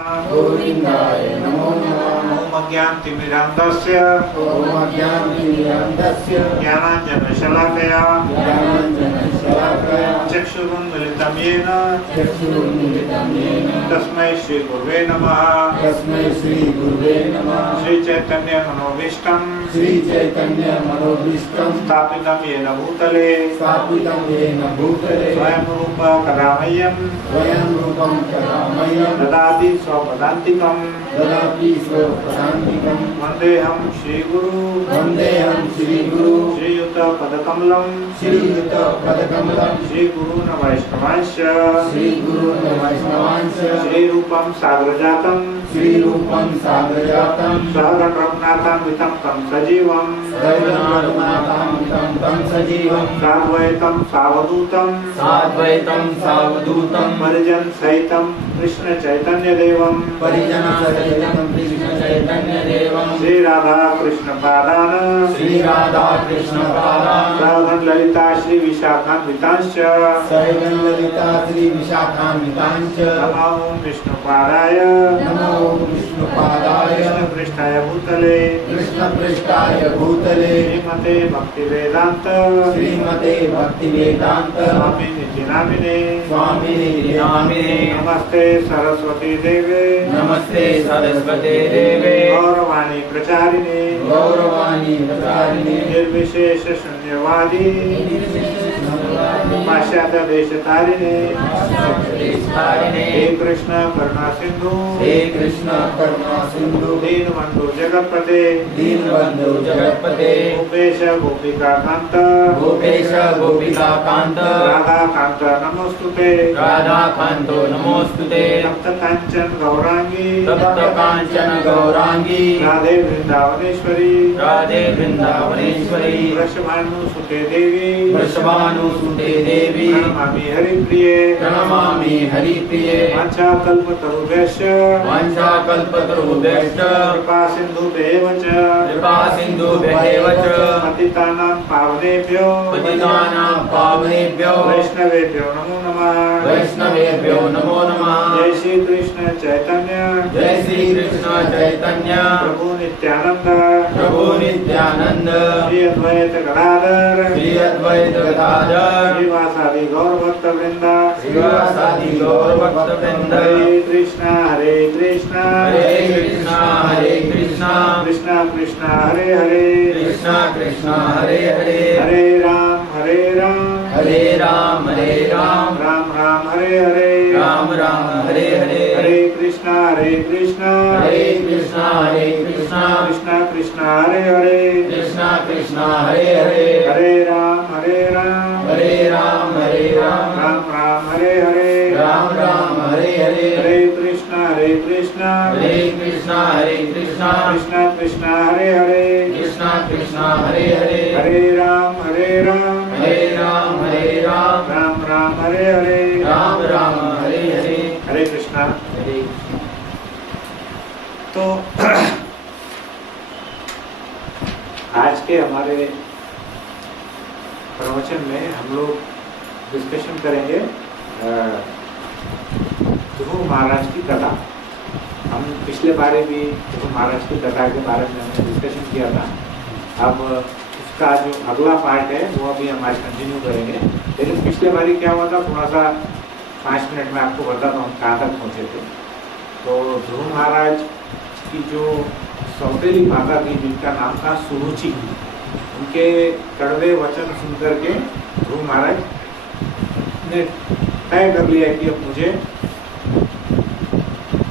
गोविंदाय नमो नमः। ओम अज्ञानतिमिरान्धस्य ज्ञानाञ्जनशलाकया चक्षुरुन्मीलितं येन तस्मै श्रीगुरुवे नमः। श्रीचैतन्यमनोभीष्टं स्थापितं येन भूतले स्वयं रूप कदा मह्यं ददाति स्वपदान्तिकं वन्देऽहं श्रीगुरु श्रीयुतपदकमलं श्रीगुरून् वैष्णवांश्च श्रीरूपं साग्रजातं सहगण रघुनाथान्वितं तं सजीवं साद्वैतं सावधूतं परिजन सहितं कृष्ण चैतन्य देवं श्री राधा कृष्ण पादान सहगण ललिता श्री विशाखान्वितांश्च नमो विष्णुपादाय कृष्ण पृष्ठाय भूतले श्रीमते भक्तिवेदांत स्वामी निधि नामिने नमस्ते सरस्वती देवे गौरवाणी प्रचारिणे निर्विशेष शून्यवादी पाश्चात्य देश तारिणे हे कृष्ण करुणा सिंधु दीनबंधु जगतपते गोपेश गोपिका कांत राधा कांत नमोस्तुते तप्त कांचन गौरांगी राधे वृंदावनेश्वरी वृषभानुसुते देवी प्रणमामि हरिप्रिये वाञ्छाकल्पतरुभ्यश्च कृपा सिन्धुभ्येव च पतितानां पावनेभ्यो वैष्णवेभ्यो नमो नमः। जय श्री कृष्ण चैतन्य प्रभु नित्यानंद श्री अद्वैत गदाधर श्रीवासादि गौर भक्त वृंद हरे कृष्णा कृष्ण कृष्ण हरे हरे हरे राम राम राम हरे हरे हरे कृष्णा कृष्ण कृष्ण हरे हरे हरे राम राम राम हरे हरे हरे कृष्ण कृष्ण कृष्ण हरे हरे हरे राम राम राम हरे हरे हरे कृष्णा। तो आज के हमारे प्रवचन में हम लोग डिस्कशन करेंगे ध्रुव महाराज की कथा। हम पिछले बारे भी ध्रुव महाराज की कथा के बारे में हमने डिस्कशन किया था। अब उसका जो अगला पार्ट है वो अभी हम आज कंटिन्यू करेंगे। लेकिन पिछले बारी क्या हुआ था, थोड़ा सा 5 मिनट में आपको बताता हूँ कहाँ तक पहुँचे थे। तो ध्रुव महाराज की जो सौतेली माता थी जिनका नाम था सुरुचि, उनके कड़वे वचन सुनकर के ध्रुव महाराज ने तय कर लिया कि अब मुझे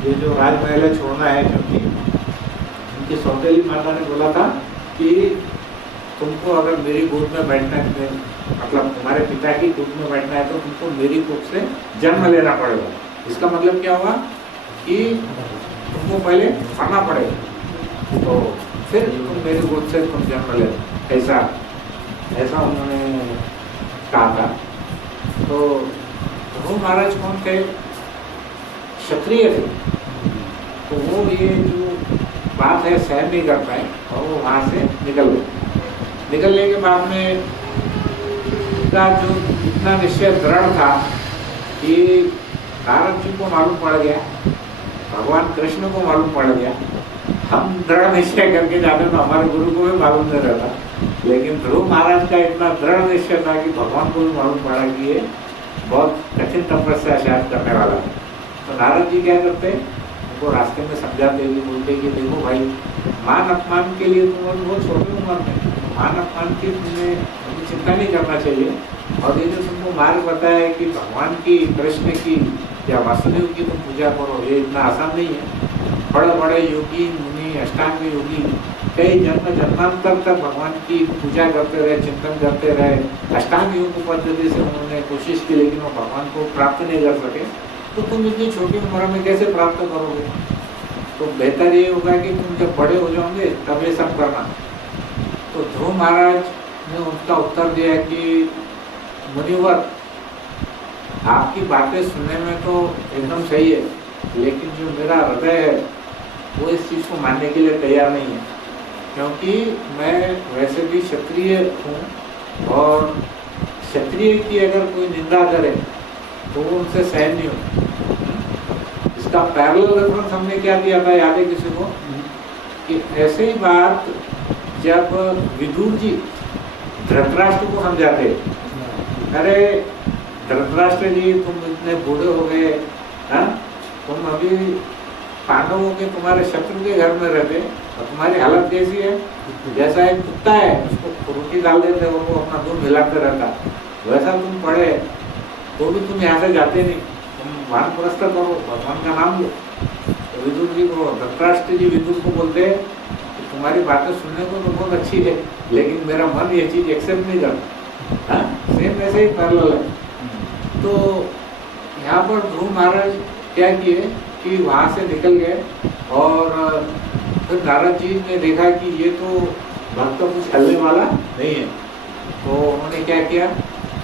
ये जो राजमहल छोड़ना है, क्योंकि उनकी सौतेली माता ने बोला था कि तुमको अगर मेरी गोद में बैठना है, मतलब तुम्हारे पिता की गोद में बैठना है, तो तुमको मेरी कोख से जन्म लेना पड़ेगा। इसका मतलब क्या हुआ कि तुमको पहले पढ़ना पड़ेगा, तो फिर तुम मेरी गोद से तुम जन्म ले, ऐसा उन्होंने कहा था। तो ध्रुव महाराज कौन थे? क्षत्रिय थे। तो वो ये जो बात है सहन नहीं कर पाए और वो वहाँ से निकल गए। निकलने के बाद में का जो इतना निश्चय दृढ़ था कि तारक जी को मालूम पड़ गया भगवान कृष्ण को मालूम पड़ गया। हम दृढ़ निश्चय करके जाते तो हमारे गुरु को भी मालूम नहीं रहता, लेकिन ध्रुव महाराज का इतना दृढ़ निश्चय था कि भगवान को भी मालूम पड़ा कि ये बहुत कठिन तपस्या शायद करने वाला है। तो नारद जी क्या करते, उनको रास्ते में समझाते हुए बोलते कि देखो भाई, मान अपमान के लिए तुम बहुत छोटी उम्र में, मान अपमान की तुम्हें चिंता नहीं करना चाहिए। और ये जो तुमको मार्ग बताया है कि भगवान की, कृष्ण की या वासुदेव की तुम पूजा करो, ये इतना आसान नहीं है। बड़े बड़े योगी मुनि, अष्टांग योगी कई जन्म जन्मांतर तक भगवान की पूजा करते रहे, चिंतन करते रहे, अष्टांग योग पद्धति से उन्होंने कोशिश की, लेकिन वो भगवान को प्राप्त नहीं कर सके। तो तुम इतनी छोटी उम्र में कैसे प्राप्त करोगे? तो बेहतर ये होगा कि तुम जब बड़े हो जाओगे तब ये सब करना। तो ध्रुव महाराज ने उनका उत्तर दिया कि मुनिवर, आपकी बातें सुनने में तो एकदम सही है, लेकिन जो मेरा हृदय है वो इस चीज़ को मानने के लिए तैयार नहीं है, क्योंकि मैं वैसे भी क्षत्रिय हूँ और क्षत्रिय की अगर कोई निंदा करे तो वो उनसे सहन नहीं होता। इसका पैरेलल रेफरेंस हमने क्या दिया था, याद है किसी को? कि ऐसे ही बात जब विदुर जी धृतराष्ट्र को समझाते, अरे धृतराष्ट्र जी तुम इतने बूढ़े हो गए, तुम अभी पांडवों के, तुम्हारे शत्रु के घर में रहते और तुम्हारी हालत कैसी है? जैसा एक कुत्ता है उसको रोटी डाल देते और वो अपना दूध मिलाते रहता, वैसा तुम पड़े तो भी तुम यहाँ से जाते नहीं, तुम वानप्रस्थ करो, भगवान का नाम लो। तो विदुर जी को, धृतराष्ट्र जी विदुर को बोलते हैं कि तुम्हारी बातें सुनने को तो बहुत अच्छी है, लेकिन मेरा मन ये चीज़ एक्सेप्ट नहीं करता। सेम ऐसे ही पैरेलल है। तो यहाँ पर ध्रुव महाराज क्या किए कि वहाँ से निकल गए और फिर नारद जी ने देखा कि ये तो भक्त कुछ चलने वाला नहीं है। तो उन्होंने क्या किया,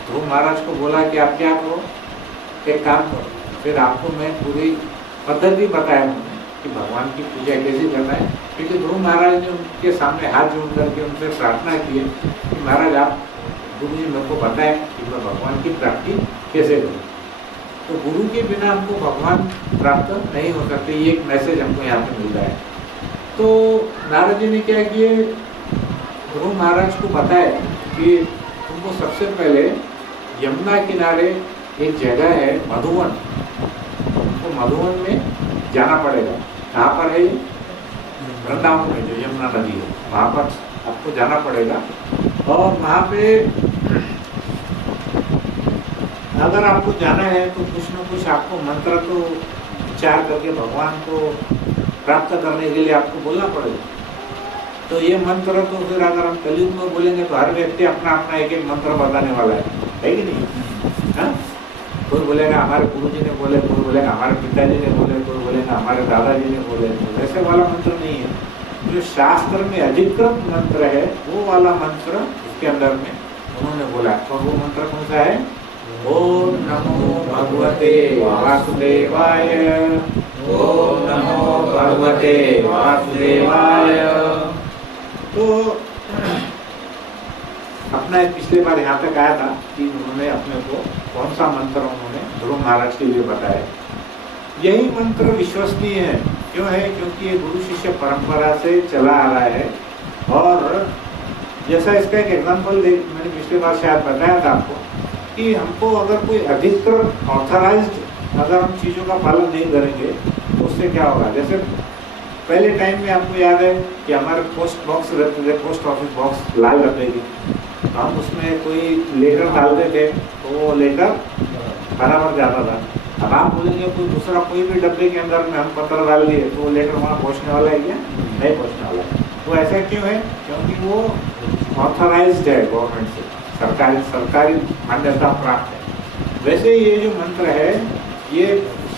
ध्रुव महाराज को बोला कि आप क्या करो, एक काम करो, फिर आपको मैं पूरी पद्धति बताया उन्होंने कि भगवान की पूजा कैसे करना है। क्योंकि ध्रुव महाराज ने उनके सामने हाथ जोड़ करके उनसे प्रार्थना की है कि महाराज आप गुरु जी मेरे को बताएं कि मैं भगवान की प्राप्ति कैसे करूँ। तो गुरु के बिना हमको भगवान प्राप्त नहीं हो सकते, ये एक मैसेज हमको यहाँ पे मिल रहा है। तो नारद जी ने क्या किए, ध्रुव महाराज को बताया कि तुमको सबसे पहले यमुना किनारे एक जगह है मधुवन, तुमको मधुवन में जाना पड़ेगा। कहाँ पर है? वृंदावन में जो यमुना नदी है वहाँ पर आपको जाना पड़ेगा। और वहाँ पे अगर आपको जाना है तो कुछ न कुछ आपको मंत्र तो उच्चार करके भगवान को प्राप्त करने के लिए आपको बोलना पड़ेगा। तो ये मंत्र तो फिर अगर हम कलयुग में बोलेंगे तो हर व्यक्ति अपना अपना एक एक मंत्र बताने वाला है कि नहीं? हाँ, कोई बोलेगा हमारे गुरु जी ने बोले, कोई बोलेगा हमारे पिताजी ने बोले, कोई बोलेगा हमारे दादाजी ने बोले। तो वैसे वाला मंत्र नहीं है, जो शास्त्र में अधिकृत मंत्र है वो वाला मंत्र इसके अंदर में उन्होंने बोला। और वो मंत्र कौन सा है? ओम नमो भगवते वासुदेवाय, ओम नमो भगवते वासुदेवाय। तो अपना पिछले बार यहाँ तक आया था कि उन्होंने अपने को कौन सा मंत्र उन्होंने ध्रुव महाराज के लिए बताया। यही मंत्र विश्वसनीय है। क्यों है? क्योंकि ये गुरु शिष्य परंपरा से चला आ रहा है। और जैसा इसका एक एग्जाम्पल मैंने पिछले बार शायद बताया था आपको कि हमको अगर कोई अधिकृत ऑथराइज्ड अगर हम चीज़ों का पालन नहीं करेंगे तो उससे क्या होगा। जैसे पहले टाइम में आपको याद है कि हमारे पोस्ट बॉक्स रहते थे, पोस्ट ऑफिस बॉक्स लाल रहते थे, तो हम उसमें कोई लेटर डालते थे तो वो लेटर बराबर जाता था। अब आप बोलेंगे कोई दूसरा कोई भी डब्बे के अंदर में हम पत्र डाल दिए तो वो लेटर वहाँ पहुँचने वाला है क्या? नहीं पहुँचने वाला है। तो ऐसा क्यों है? क्योंकि वो ऑथराइज्ड है गवर्नमेंट से, सरकारी मान्यता प्राप्त है। वैसे ये जो मंत्र है ये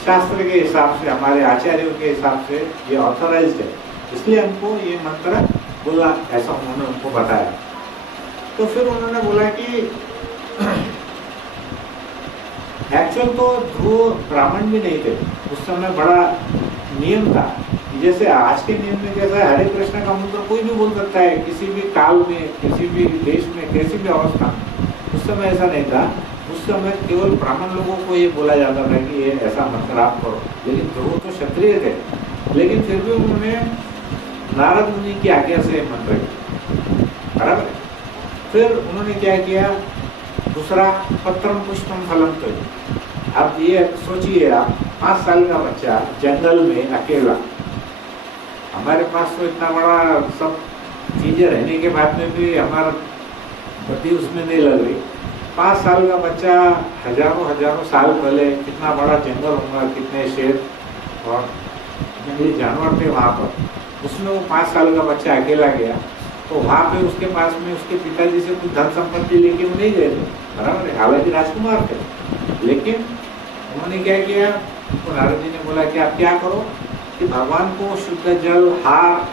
शास्त्र के हिसाब से, हमारे आचार्यों के हिसाब से ये ऑथराइज्ड है, इसलिए हमको ये मंत्र बोला, ऐसा उन्होंने उनको बताया। तो फिर उन्होंने बोला कि एक्चुअल तो ध्रुव ब्राह्मण भी नहीं थे उस समय, बड़ा नियम था। जैसे आज के नियम में जैसा हरे कृष्ण का मंत्र कोई भी बोल सकता है किसी भी काल में, किसी भी देश में, किसी भी अवस्था में। उस समय ऐसा नहीं था। उस समय केवल ब्राह्मण लोगों को ये बोला जाता था कि ये ऐसा मंत्र आप करो। लेकिन ध्रुव तो क्षत्रिय थे, लेकिन फिर भी उन्होंने नारद मुनि की आज्ञा से मंत्र किया, बराबर है। फिर उन्होंने क्या किया, दूसरा पत्रम पुष्पम फलम तो। अब ये सोचिए आप, 5 साल का बच्चा जंगल में अकेला, हमारे पास तो इतना बड़ा सब चीजें रहने के बाद में भी हमारा गति उसमें नहीं लग रही। 5 साल का बच्चा, हजारों साल पहले कितना बड़ा जंगल होगा, कितने शेर और जंगली जानवर थे वहाँ पर, उसमें वो 5 साल का बच्चा अकेला गया, तो वहाँ पे उसके पास में उसके पिताजी से कुछ धन संपत्ति लेके वो नहीं गए थे, बराबर है, हालांकि राजकुमार थे। लेकिन उन्होंने क्या किया, तो नारद जी ने बोला कि आप क्या करो कि भगवान को शुद्ध जल, हार,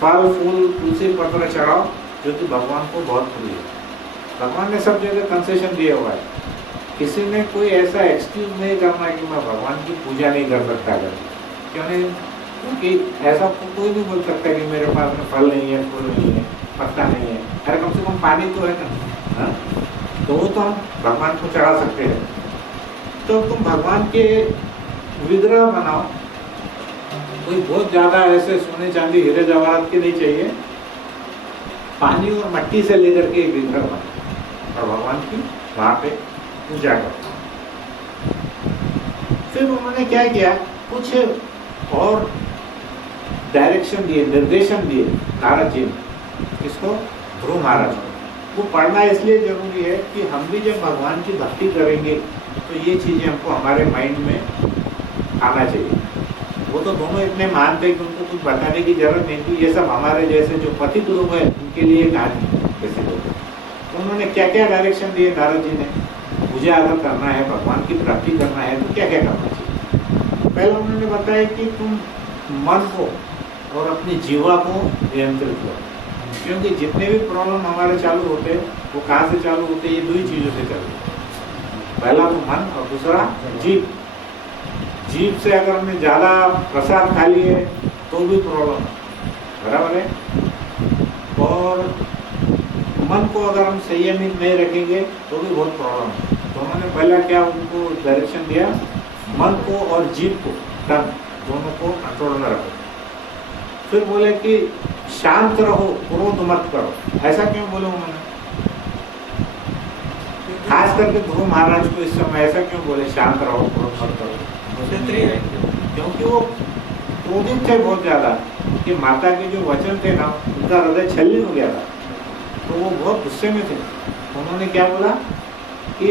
फल फूल, तुलसी पत्र चढ़ाओ, जो कि भगवान को बहुत प्रिय है। भगवान ने सब जगह कंसेशन दिया हुआ है, किसी ने कोई ऐसा एक्सक्यूज नहीं करना कि मैं भगवान की पूजा नहीं कर सकता। अगर क्यों नहीं, क्योंकि ऐसा कोई नहीं बोल सकता कि मेरे पास में फल नहीं है, फूल नहीं है, पत्ता नहीं है, अरे कम से कम पानी तो है ना, तो वो तो हम भगवान को चढ़ा सकते हैं। तो तुम भगवान के विग्रह बनाओ, कोई बहुत ज्यादा ऐसे सोने चांदी हीरे जवाहरात के नहीं चाहिए, पानी और मट्टी से लेकर के एक विग्रह बनाओ और भगवान की वहां पे पूजा करो। फिर उन्होंने क्या किया, कुछ और डायरेक्शन दिए, निर्देशन दिए नारद जी ने, इसको ध्रुव महाराज को। वो पढ़ना इसलिए जरूरी है कि हम भी जब भगवान की भक्ति करेंगे तो ये चीजें हमको हमारे माइंड में आना चाहिए। वो तो दोनों इतने महान थे कि उनको कुछ बताने की जरूरत नहीं थी, ये सब हमारे जैसे जो पतित लोग हैं उनके लिए कहानी जैसे लोग। तो उन्होंने क्या क्या डायरेक्शन दिए नारद जी ने, पूजा अगर करना है, भगवान की प्राप्ति करना है तो क्या क्या करना चाहिए। पहले उन्होंने बताया कि तुम मन को और अपनी जीवा को नियंत्रित करो, क्योंकि जितने भी प्रॉब्लम हमारे चालू होते हैं वो कहाँ से चालू होते हैं, ये 2 ही चीजों से चालू होते हैं। पहला तो मन और दूसरा जीव। जीव से अगर हमने ज्यादा प्रसाद खा लिए तो भी प्रॉब्लम है, बराबर है। और मन को अगर हम संयमित नहीं रखेंगे तो भी बहुत प्रॉब्लम है। तो उन्होंने पहला क्या उनको डायरेक्शन दिया, मन को और जीव को, तन दोनों को कंट्रोल में रखो। फिर बोले कि शांत रहो, क्रोध मत करो। ऐसा क्यों बोले उन्होंने, खास करके ध्रुव महाराज को इस समय ऐसा क्यों बोले शांत रहो, क्रोध मत करो? क्योंकि वो क्रोधित थे बहुत ज्यादा, कि माता के जो वचन थे ना, उनका हृदय छलनी हो गया था, तो वो बहुत गुस्से में थे। उन्होंने क्या बोला कि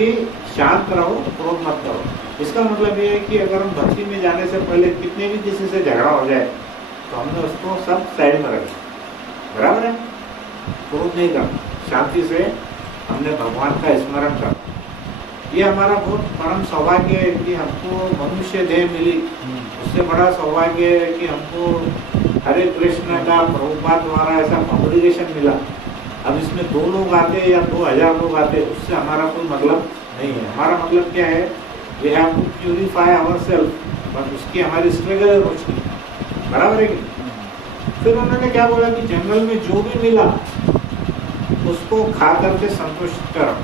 शांत रहो, क्रोध मत करो। इसका मतलब ये है कि अगर हम भक्ति में जाने से पहले कितने भी किसी से झगड़ा हो जाए तो हमने उसको सब साइड में रखा, बराबर है। क्रोध नहीं करना, शांति से हमने भगवान का स्मरण करना। ये हमारा बहुत परम सौभाग्य है कि हमको मनुष्य देह मिली। उससे बड़ा सौभाग्य है कि हमको हरे कृष्ण का प्रभुपाद द्वारा ऐसा कॉन्ग्रीगेशन मिला। अब इसमें 2 लोग आते या 2000 लोग आते, उससे हमारा कोई मतलब नहीं है। हमारा मतलब क्या है, we have to purify ourselves, बस उसकी हमारी स्ट्रगल है रोज की, बराबर है कि। फिर उन्होंने क्या बोला कि जंगल में जो भी मिला उसको खा करके संतुष्ट करो।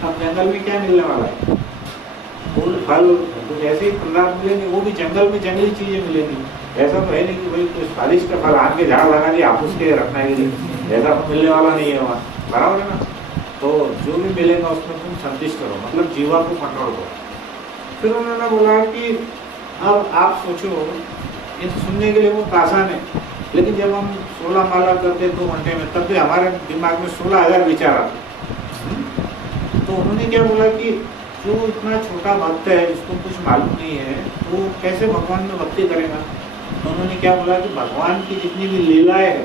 अब जंगल में क्या मिलने वाला है, फूल फल कुछ ऐसे ही पदार्थ मिलेंगे, वो भी जंगल में जंगली चीजें मिलेंगी। ऐसा तो है नहीं कि भाई कोई स्वादिष्ट फल आम के झाड़ लगा दिया आप उसके रखना ही नहीं, ऐसा तो मिलने वाला नहीं है वहाँ, बराबर है ना। तो जो भी मिलेगा उसमें तुम संतुष्ट करो, मतलब जीवा को कंट्रोल करो। फिर उन्होंने बोला कि अब आप सोचो, ये सुनने के लिए वो आसान है, लेकिन जब हम 16 माला करते 2 घंटे में, तब भी हमारे दिमाग में 16,000 विचार आते। तो उन्होंने क्या बोला कि जो इतना छोटा भक्त है, जिसको कुछ मालूम नहीं है, वो कैसे भगवान में भक्ति करेगा। तो उन्होंने क्या बोला कि भगवान की जितनी भी लीलाएं है,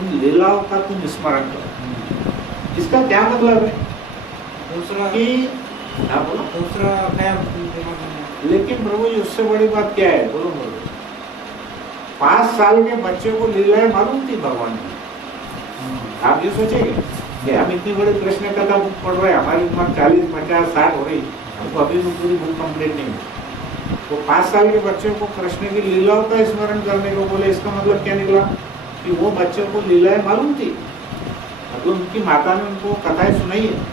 उन लीलाओं का तुम स्मरण करो। इसका क्या मतलब है, दूसरा कि बोलो दूसरा क्या, लेकिन प्रभु जी उससे बड़ी बात क्या है, बोलो बोलो। 5 साल के बच्चे को लीलाएं मालूम थी भगवान की। आप ये सोचेंगे कि हम इतनी बड़ी कृष्ण कथा बुक पढ़ रहे हैं, हमारी उम्र 40, 50, 60 हो रही, हमको अभी भी पूरी बुक कंप्लीट नहीं है। तो 5 साल के बच्चे को कृष्ण की लीलाओं का स्मरण करने को बोले, इसका मतलब क्या निकला कि वो बच्चे को लीलाएं मालूम थी, मतलब उनकी माता ने उनको कथाएं सुनाई है।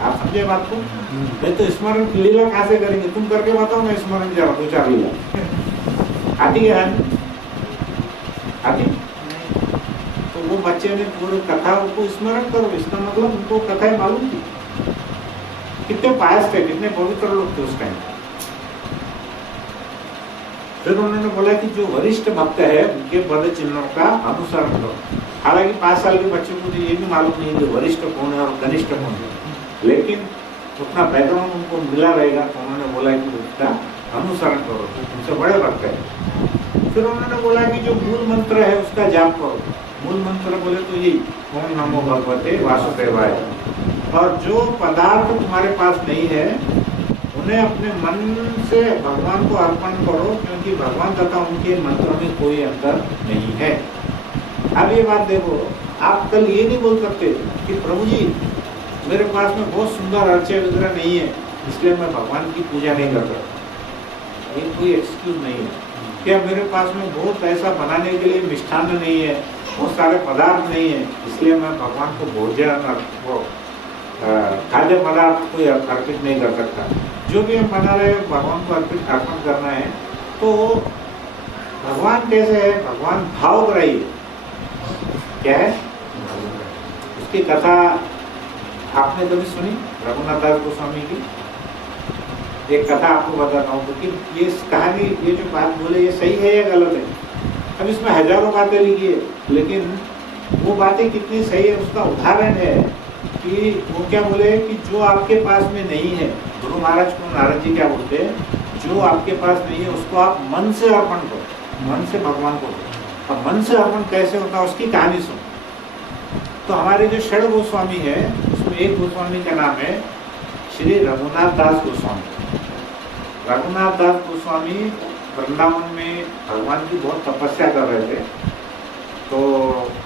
आप समझे बात को? नहीं तो स्मरण लीला कहाँ से करेंगे? तुम करके बताओ ना स्मरण जरा 2-4 लीला आती है? आती? तो वो बच्चे ने पूरी कथा को स्मरण करो, इसका मतलब उनको कथाएं मालूम थी। कितने पायस थे, कितने पवित्र लोग थे उस टाइम। फिर उन्होंने बोला कि जो वरिष्ठ भक्त है उनके पद चिन्हों का अनुसरण करो। हालांकि 5 साल के बच्चों को ये भी मालूम नहीं कि वरिष्ठ कौन है और कनिष्ठ कौन है, लेकिन उतना बैकग्राउंड उनको मिला रहेगा, तो उन्होंने बोला कि उसका अनुसरण करो, उनसे बड़े भक्त है। फिर उन्होंने बोला कि जो मूल मंत्र है उसका जाप करो। मूल मंत्र बोले तो यही, ओम नमो भगवते वासुदेवाय। और जो पदार्थ तुम्हारे पास नहीं है उन्हें अपने मन से भगवान को अर्पण करो, क्योंकि भगवान तथा उनके मंत्रों में कोई अंतर नहीं है। अब ये बात देखो, आप कल ये नहीं बोल सकते कि प्रभु जी मेरे पास में बहुत सुंदर अर्चे वगैरह नहीं है इसलिए मैं भगवान की पूजा नहीं करता। ये कोई एक्सक्यूज नहीं है। क्या मेरे पास में बहुत पैसा बनाने के लिए मिष्ठान्न नहीं है, बहुत सारे पदार्थ नहीं है, इसलिए मैं भगवान को भोजन खाद्य पदार्थ कोई अर्पित नहीं कर सकता। जो भी हम बना रहे हैं भगवान को अर्पण करना है। तो भगवान कैसे है? भगवान भावग्राही है। क्या है? उसकी कथा आपने कभी सुनी? रघुनाथ दास गोस्वामी की एक कथा आपको बताता हूँ कि ये कहानी, ये जो बात बोले ये सही है या गलत है। अब इसमें हजारों बातें लिखी है, लेकिन वो बातें कितनी सही है उसका उदाहरण है कि वो क्या बोले कि जो आपके पास में नहीं है, गुरु महाराज को नारद जी क्या बोलते हैं, जो आपके पास नहीं है उसको आप मन से अर्पण करो, मन से भगवान को दो। अब मन से अर्पण कैसे होता है उसकी कहानी सुनो। तो हमारे जो षड गोस्वामी है उसमें एक गोस्वामी का नाम है श्री रघुनाथ दास गोस्वामी। रघुनाथ दास गोस्वामी वृंदावन में भगवान की बहुत तपस्या कर रहे थे, तो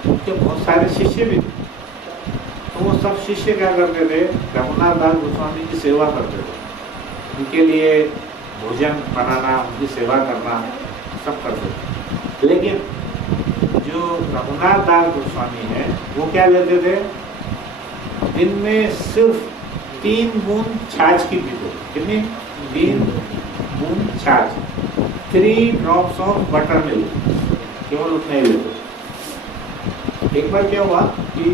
उनके बहुत सारे शिष्य भी थे। तो वो सब शिष्य क्या करते थे? रघुनाथ दास गोस्वामी की सेवा करते थे, उनके लिए भोजन बनाना, उनकी सेवा करना सब करते थे। लेकिन जो रघुनाथ दास गोस्वामी है वो क्या लेते थे? दिन में सिर्फ 3 बूंद छाछ की पीते। कितनी? 3 बूंद छाछ, 3 ड्रॉप्स ऑफ बटर मिल्क, केवल उतना ही लेते। एक बार क्या हुआ कि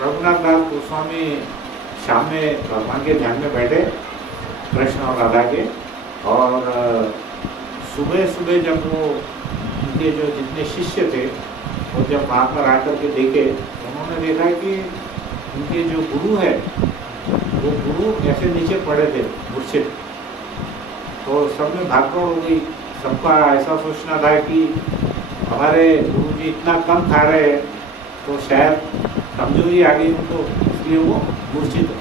रघुनाथ दास गोस्वामी शाम में भगवान के ध्यान में बैठे, कृष्ण और राधा के, और सुबह सुबह जब वो उनके जो जितने शिष्य थे वो जब वहाँ पर आकर के देखे, उन्होंने देखा कि उनके जो गुरु है वो गुरु ऐसे नीचे पड़े थे, मूर्छित। तो सब में भागदौड़ हो गई। सबका ऐसा सोचना था कि हमारे गुरु जी इतना कम खा रहे हैं तो शायद कमजोरी आ गई उनको, इसलिए वो मूर्छित हो।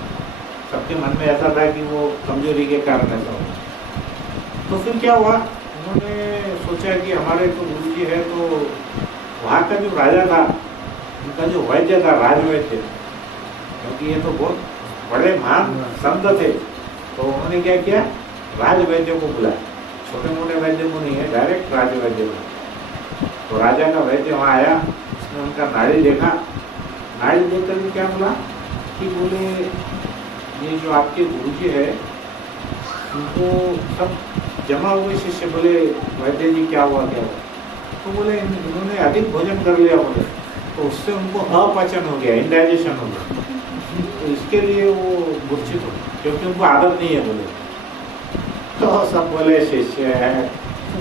सबके मन में ऐसा था कि वो कमजोरी के कारण ऐसा हो। तो फिर क्या हुआ, उन्होंने सोचा कि हमारे तो गुरु जी है, तो वहाँ का जो राजा था उनका जो वैद्य था, राजवैद्य, क्योंकि ये तो बहुत बड़े महान संत थे, तो उन्होंने क्या किया, राजवैद्य को बुलाया। छोटे मोटे वैद्य को नहीं है, डायरेक्ट राजवैद्य को। तो राजा का वैद्य वहाँ आया, उसने उनका नाड़ी देखा। नाड़ी देख कर क्या बोला कि बोले ये जो आपके गुरुजी है उनको सब जमा हुए शिष्य, बोले वैद्य जी क्या हुआ क्या हुआ? तो बोले उन्होंने अधिक भोजन कर लिया, बोले तो उससे उनको अपचन हो गया, इंडाइजेशन हो गया, तो इसके लिए वो मूर्छित हो, क्योंकि उनको आदत नहीं है बोले। तो सब बोले शिष्य है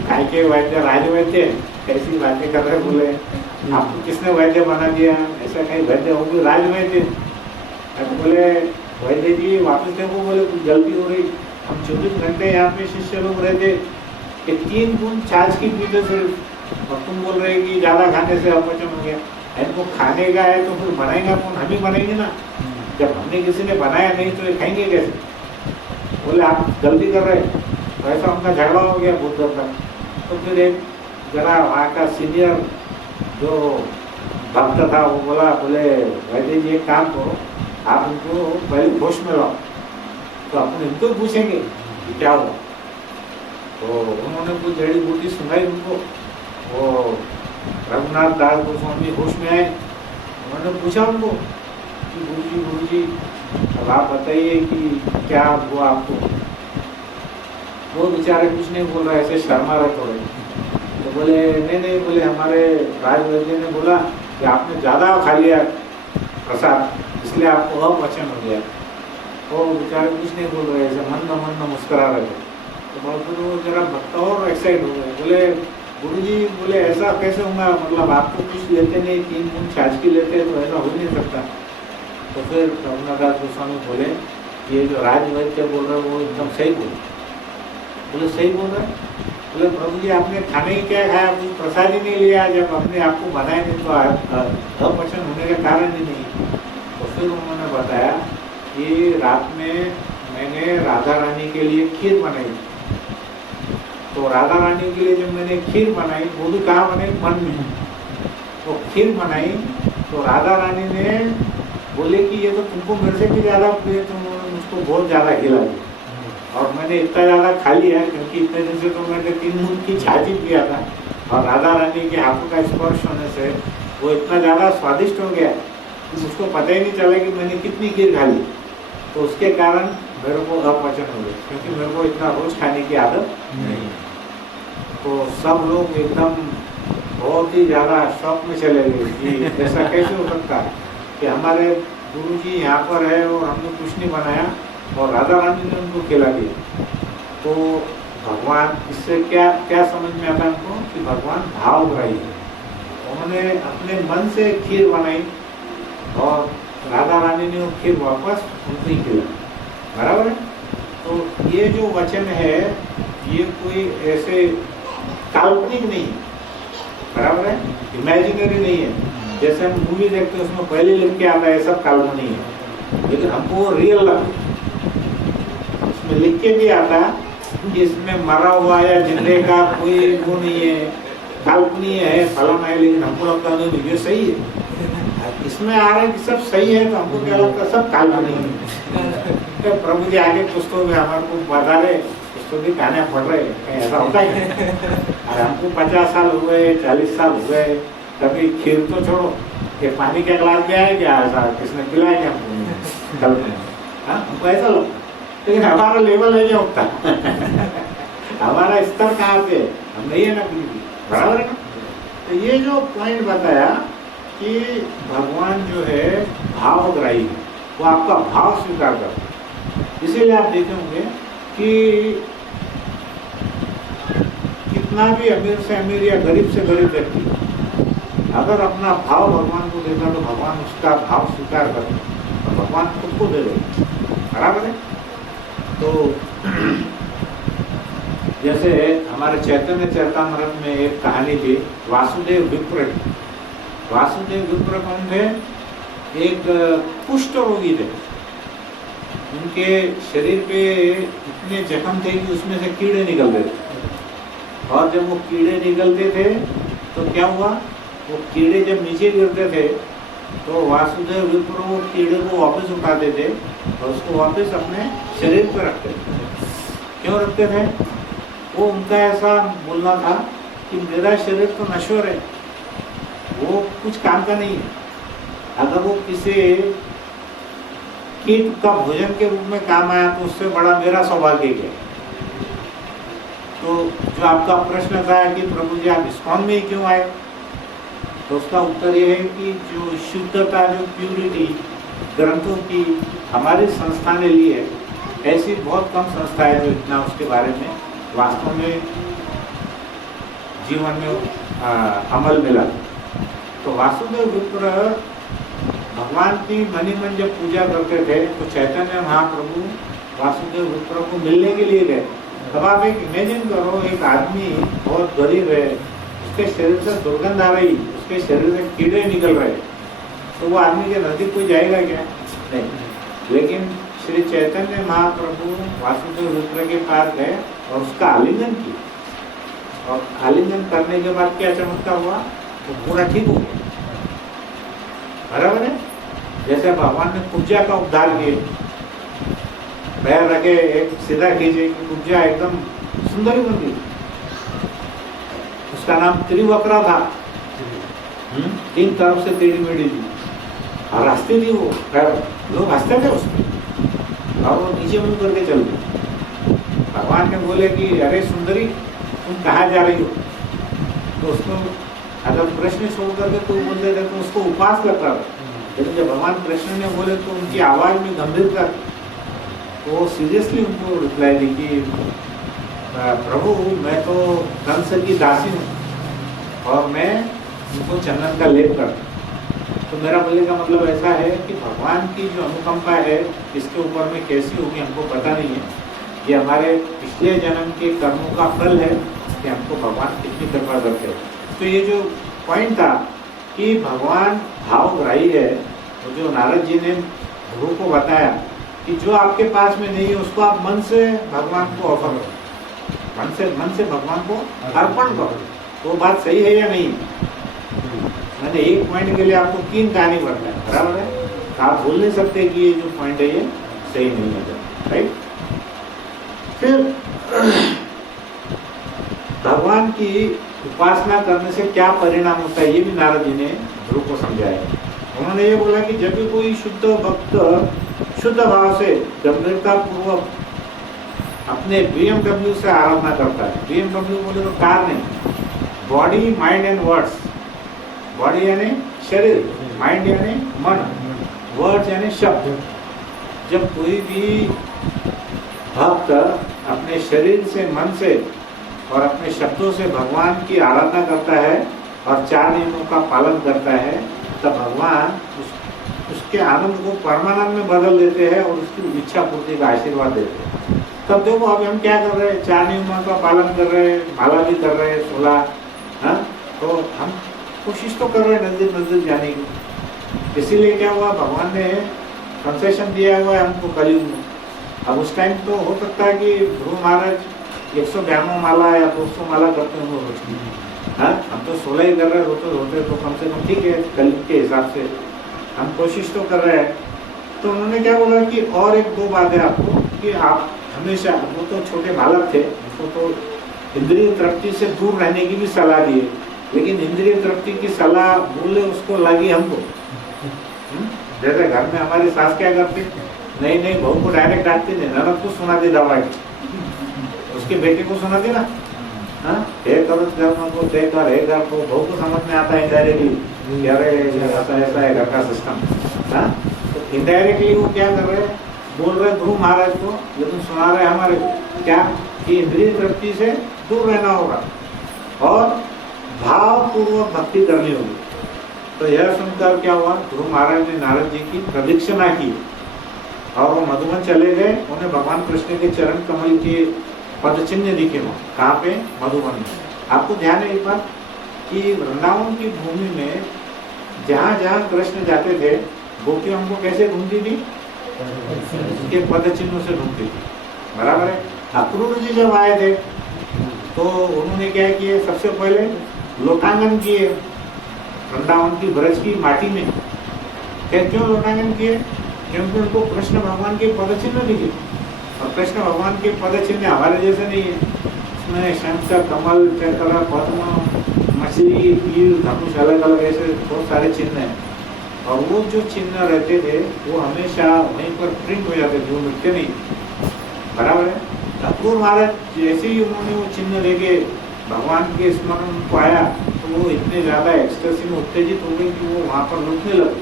काय के वैद्य, राजवैद्य कैसी बातें कर रहे, बोले आपको किसने वैद्य बना दिया? ऐसा कहीं वैद्य हो गई, राजवैद्य। बोले वैद्य जी वापस देखो, बोले कुछ गलती हो रही, हम 24 घंटे यहाँ पे शिष्य लोग रहते कि 3 बूंद छाछ की पीते सिर्फ, और तुम बोल रहे कि ज़्यादा खाने से अपचन हो गया। इनको खाने का है तो फिर बनाएगा कौन? हम ही बनाएंगे ना। जब हमने किसी ने बनाया नहीं तो ये खाएंगे कैसे? बोले आप गलती कर रहे हैं। तो ऐसा उनका झगड़ा हो गया बहुत देर तक। तो फिर एक जरा वहाँ का सीनियर जो भक्त था वो बोला, बोले वैद्य जी एक काम करो, आप उनको पहले होश में लाओ, तो अपन इनको पूछेंगे कि क्या हुआ। तो उन्होंने कुछ जड़ी बूटी सुनाई उनको। वो रघुनाथ दास गोस्वामी होश में आए, उन्होंने पूछा उनको कि गुरु जी अब आप बताइए कि क्या हुआ आपको। वो बेचारे कुछ नहीं बोल रहे, ऐसे शर्मा रहे थोड़े। तो बोले नहीं, बोले हमारे राज वैद्य ने बोला कि आपने ज़्यादा खा लिया प्रसाद, इसलिए आपको अपचन हो गया। वो बेचारे कुछ नहीं बोल रहे, ऐसे मन मुस्करा रहे थे। तो बहुत वो जरा भक्त और एक्साइट हो गए, बोले गुरुजी बोले ऐसा कैसे होगा, मतलब आप तो कुछ लेते नहीं, 3 बूंद छाछ की लेते, तो ऐसा हो नहीं सकता। तो फिर रघुनाथ गोस्वामी बोले ये जो राजवैद्य बोल रहे वो एकदम सही बोले सही बोल रहे। बोले प्रभु जी आपने खाने की क्या खाया, कुछ प्रसाद ही नहीं लिया, जब हमने आपको बनाया नहीं तो अपचन होने का कारण ही नहीं। तो फिर उन्होंने बताया कि रात में मैंने राधा रानी के लिए खीर बनाई। तो राधा रानी के लिए जब मैंने खीर बनाई, वो भी कहाँ बनाई, मन में। तो खीर बनाई तो राधा रानी ने बोले कि ये तो तुमको मेरे से भी ज़्यादा प्रिय, तुम मुझको बहुत ज़्यादा खिलाई। और मैंने इतना ज़्यादा खा लिया क्योंकि इतने दिन से तो मैंने 3 बूंद की छाछ ही पिया था, और राधा रानी के हाथों का स्पर्श होने से वो इतना ज़्यादा स्वादिष्ट हो गया कि मुझको पता ही नहीं चला कि मैंने कितनी खीर खा ली। तो उसके कारण मेरे को अपचन हो गया, क्योंकि मेरे को इतना रोज खाने की आदत नहीं। तो सब लोग एकदम बहुत ही ज़्यादा शौक में चले गए कि ऐसा कैसे हो सकता है कि हमारे गुरुजी यहाँ पर है और हमने कुछ नहीं बनाया और राधा रानी ने उनको खिला दिया। तो भगवान इससे क्या क्या समझ में आता है हमको कि भगवान भावग्राही है। उन्होंने अपने मन से खीर बनाई और राधा रानी ने वो खीर वापस उनको ही खिलाई, बराबर है। तो ये जो वचन है ये कोई ऐसे काल्पनिक नहीं है, बराबर है, इमेजिनरी नहीं है। जैसे हम मूवी देखते हैं उसमें पहले लिख के आता है सब काल्पनिक है, लेकिन हमको वो रियल लगता, उसमें लिख के भी आता कि इसमें मरा हुआ या जिंदे का कोई वो नहीं है, काल्पनिक है, फलाना है, लेकिन हमको लगता नहीं ये सही है। इसमें आ रहा है कि सब सही है, तो हमको क्या लगता है सब काल्पनिक है। तो प्रभु जी आगे पुस्तकों में हमारे को बता रहे, पुस्तकों की कहानियां पढ़ रहे, ऐसा होता है। अरे हमको 50 साल हो गए, 40 साल हो गए, कभी खीर तो छोड़ो, ये पानी का गिलास भी आया क्या, ऐसा किसने पिलाया क्या हमको, हमको ऐसा लगता। लेकिन हमारा लेवल है क्या होता हमारा स्तर कहाँ पे, हम नहीं है ना कुछ भी, बराबर है ना। तो ये जो पॉइंट बताया कि भगवान जो है भावग्राही है, वो आपका भाव स्वीकार करता है। इसीलिए आप देखे होंगे कि कितना भी अमीर से अमीर या गरीब से गरीब व्यक्ति अगर अपना भाव भगवान को देता तो भगवान उसका भाव स्वीकार करता और भगवान खुद को दे देगा, बराबर है। तो जैसे हमारे चैतन्य चरितामृत में एक कहानी थी, वासुदेव विप्र। वासुदेव विप्र कौन थे, एक कुष्ठ रोगी थे। उनके शरीर पे इतने जख्म थे कि उसमें से कीड़े निकलते थे, और जब वो कीड़े निकलते थे तो क्या हुआ, वो कीड़े जब नीचे गिरते थे तो वासुदेव विप्र वो कीड़े को वापस उठाते थे और उसको वापस अपने शरीर पर रखते थे। क्यों रखते थे, वो उनका ऐसा बोलना था कि मेरा शरीर तो नश्वर है, वो कुछ काम का नहीं है। अगर वो किसी कीट का भोजन के रूप में काम आया तो उससे बड़ा मेरा सौभाग्य क्या। तो जो आपका प्रश्न था कि प्रभु जी आप इस्कॉन में ही क्यों आए, तो उसका उत्तर ये है कि जो शुद्धता, जो प्यूरिटी ग्रंथों की हमारी संस्था ने ली है, ऐसी बहुत कम संस्था है जो इतना उसके बारे में वास्तव में जीवन में अमल मिला। तो वासुदेव विप्र भगवान की मनी मन जब पूजा करते थे तो चैतन्य महाप्रभु वासुदेव विप्र को मिलने के लिए गए। अब आप एक इमेजिन करो, एक आदमी बहुत गरीब है, उसके शरीर से दुर्गंध आ रही, उसके शरीर से कीड़े निकल रहे, तो वो आदमी के नजदीक कोई जाएगा क्या, नहीं। लेकिन श्री चैतन्य महाप्रभु वासुदेव विप्र के पास गए और उसका आलिंगन किया, और आलिंगन करने के बाद क्या चमत्कार हुआ, वो पूरा ठीक हो गया, बराबर है। जैसे भगवान ने कुब्जा का उद्धार किए, पैर रखे एक सीधा खींचे कि कुब्जा एकदम सुंदर ही बन गई। उसका नाम त्रिवक्रा था, 3 तरफ से टेढ़ी मेढ़ी थी, और रास्ते भी वो लोग हंसते थे उसमें और वो नीचे मुंह करके चल गए। भगवान ने बोले कि अरे सुंदरी तुम कहाँ जा रही हो? तो उसको अगर प्रश्न छोड़ करके कोई बोल देते तो उसको उपवास लगता था, लेकिन जब भगवान कृष्ण ने बोले तो उनकी आवाज में गंभीरता, तो वो सीरियसली उनको रिप्लाई दी कि प्रभु मैं तो कंस की दासी हूँ और मैं उनको चंदन का लेप करता। तो मेरा बोलने का मतलब ऐसा है कि भगवान की जो अनुकंपा है इसके ऊपर में कैसी होगी हमको पता नहीं है। ये हमारे पिछले जन्म के कर्मों का फल है कि हमको भगवान कितनी कृपा करते हैं। तो ये जो पॉइंट था कि भगवान भावग्राही है, तो जो नारद जी ने ध्रुव को बताया कि जो आपके पास में नहीं है उसको आप मन से भगवान को ऑफर करो, मन से भगवान को अर्पण करो। तो बात सही है या नहीं? मैंने एक पॉइंट के लिए आपको 3 कहानी बताया, बराबर है? तो आप बोल नहीं सकते कि ये जो पॉइंट है ये सही नहीं है, राइट? फिर भगवान की उपासना करने से क्या परिणाम होता है ये भी नारद जी ने ध्रुव को समझाया। उन्होंने ये बोला कि जब भी कोई शुद्ध भक्त शुद्ध भाव से गंभीरता पूर्वक अपने BMW से आराधना करता है, BMW बोले तो कार नहीं, body mind and words, body यानी शरीर, माइंड यानी मन, वर्ड्स यानी शब्द। जब कोई भी भक्त अपने शरीर से, मन से और अपने शब्दों से भगवान की आराधना करता है और 4 नियमों का पालन करता है, तब भगवान उसके आनंद को परमानंद में बदल देते हैं और उसकी इच्छा पूर्ति का आशीर्वाद देते हैं। तब देखो अभी हम क्या कर रहे हैं, 4 नियमों का पालन कर रहे हैं, माला भी कर रहे हैं 16, हाँ? तो हम कोशिश तो कर रहे हैं नजदीक नजदीक जाने की। इसीलिए क्या हुआ, भगवान ने कंसेशन दिया हुआ है हमको कलयुग में। अब उस टाइम तो हो सकता है कि ध्रुव महाराज 152 माला या 200 माला करते होंगे रोज की, हाँ? हम तो 16 ही कर रहे होते तो कम से कम ठीक है, कलयुग के हिसाब से हम कोशिश तो कर रहे हैं। तो उन्होंने क्या बोला कि और 1-2 बात है आपको कि आप हमेशा, वो तो छोटे बालक थे, उसको तो इंद्रिय तृप्ति से दूर रहने की भी सलाह दी, लेकिन इंद्रिय तृप्ति की सलाह बोले उसको लगी हमको। जैसे घर में हमारी सास क्या करती, नहीं बहू को डायरेक्ट डांटती नहीं, ननद को सुनाती दवाई, उसके बेटे को सुनाती ना, हाँ? हे करो कर्म को तय कर, हे कर, तो बहू को समझ में आता है इनडायरेक्टली, अरे ऐसा है घर का सिस्टम, हाँ? तो इनडायरेक्टली वो क्या कर रहे हैं, बोल रहे ध्रुव महाराज को, लेकिन सुना रहे हमारे क्या कि इंद्रिय तृप्ति से दूर रहना होगा और भावपूर्वक भक्ति करनी होगी। तो यह सुनकर क्या हुआ, ध्रुव महाराज ने नारद जी की प्रदक्षिणा की और वो मधुबन चले गए। उन्हें भगवान कृष्ण के चरण कमल के पद चिन्ह दिखे वहाँ, कहाँ पे, मधुबन में। आपको ध्यान है एक बात कि वृंदावन की भूमि में जहाँ जहाँ कृष्ण जाते थे, गोपियां उनको कैसे ढूंढती थी, उसके पद चिन्हों से ढूंढती थी, बराबर है? अक्रूर जी जब आए थे तो उन्होंने क्या किए, सबसे पहले लोटांगन किए वृंदावन की ब्रज की माटी में। क्यों लोटांगन किए? क्योंकि उनको कृष्ण भगवान के पद चिन्ह दिखे, और कृष्ण भगवान के पद चिन्ह हमारे जैसे नहीं है, उसमें शंख, कमल, चक्र, पद्म, मछली, तीर, धनुष, अलग अलग ऐसे बहुत सारे चिन्ह हैं। और वो जो चिन्ह रहते थे वो हमेशा वहीं पर प्रिंट हो जाते थे, वो मिटते नहीं, बराबर है? अक्रूर महाराज जैसे ही उन्होंने वो चिन्ह लेके भगवान के स्मरण उनको आया तो वो इतने ज़्यादा एक्सटेसी में उत्तेजित हो गए कि वो वहाँ पर लुटने लगे,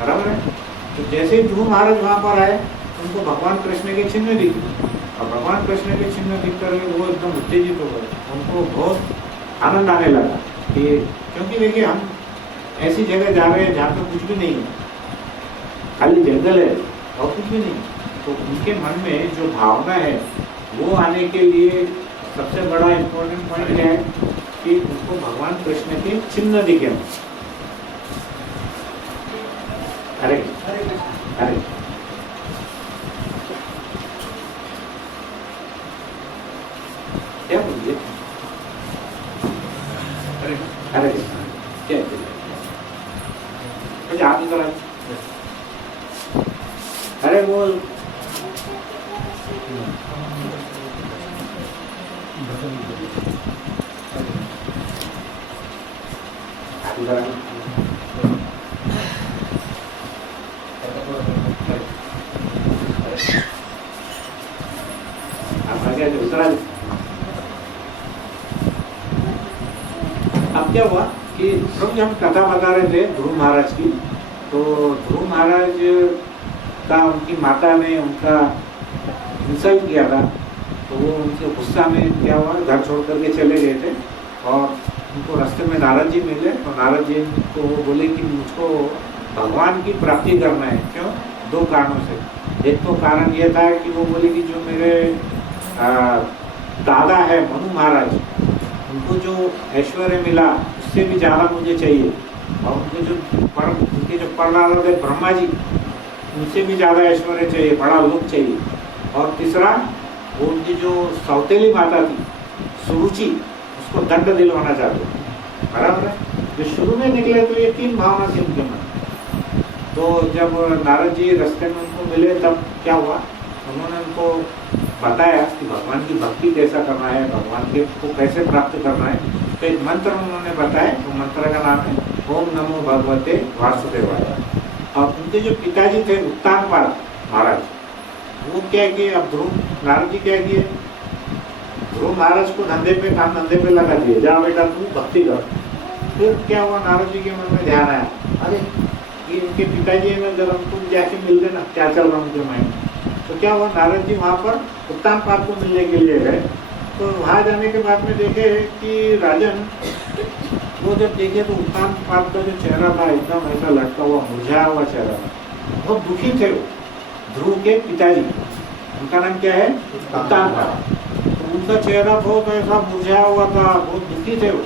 बराबर है? तो जैसे ही ध्रुव महाराज वहाँ पर आए उनको भगवान कृष्ण के चिन्ह दिखे, और भगवान कृष्ण के चिन्ह दिख कर वो एकदम उत्तेजित हो गए, उनको बहुत आनंद आने लगा कि, क्योंकि देखिए हम ऐसी जगह जा रहे हैं जहाँ पे कुछ भी नहीं है, खाली जंगल है और कुछ भी नहीं। तो उनके मन में जो भावना है वो आने के लिए सबसे बड़ा इम्पोर्टेंट पॉइंट है कि उनको भगवान कृष्ण के चिन्ह दिखे। हरे हरे क्या बोलिए, हरे हरे क्या आप ही करा, अरे बोल अब क्या हुआ कि प्रभु हम कथा बता रहे थे ध्रुव महाराज की, तो ध्रुव महाराज का उनकी माता ने उनका इंसल्ट किया था, तो वो उनके गुस्सा में क्या हुआ, घर छोड़ करके चले गए थे और उनको रास्ते में नारद जी मिले, तो नारद जी को वो बोले कि मुझको भगवान की प्राप्ति करना है। क्यों? दो कारणों से। एक तो कारण ये था कि वो बोले कि जो मेरे दादा है मनु महाराज, उनको जो ऐश्वर्य मिला उससे भी ज़्यादा मुझे चाहिए, और उनके जो परदादा थे ब्रह्मा जी, उनसे भी ज़्यादा ऐश्वर्य चाहिए, बड़ा लोक चाहिए। और तीसरा, वो उनकी जो सौतेली माता थी सुरुचि, उसको दंड दिलवाना चाहते। बराबर है। जो शुरू में निकले तो ये तीन भावना थी उनके मन। तो जब नारद जी रास्ते में उनको मिले तब क्या हुआ, उन्होंने उनको बताया कि भगवान की भक्ति कैसा करना है, भगवान के को कैसे प्राप्त करना है। तो एक मंत्र उन्होंने बताया, तो मंत्र का नाम है ओम नमो भगवते वासुदेवाय। और उनके जो पिताजी थे उत्तानपाद महाराज, वो क्या किए, अब ध्रुव नारद जी क्या किए, ध्रुव महाराज को धंधे पे लगा दिए, जा बेटा तू भक्ति कर। फिर क्या हुआ, नारद जी के मन में ध्यान आया, अरे ये इनके पिताजी में जब हमको जाके मिल गए ना, क्या चल रहा उनके माइंड। तो क्या हुआ, नारद जी वहाँ पर उत्तानपाद को मिलने के लिए गए। तो वहाँ जाने के बाद में देखे कि राजन, वो जब देखे तो उत्तानपाद का जो चेहरा था एकदम ऐसा लटका हुआ, मुरझाया हुआ चेहरा था, बहुत दुखी थे वो। ध्रुव के पिताजी, उनका नाम क्या है, उत्तानपाद, तो उनका चेहरा बहुत ऐसा मुरझाया हुआ था, बहुत दुखी थे वो।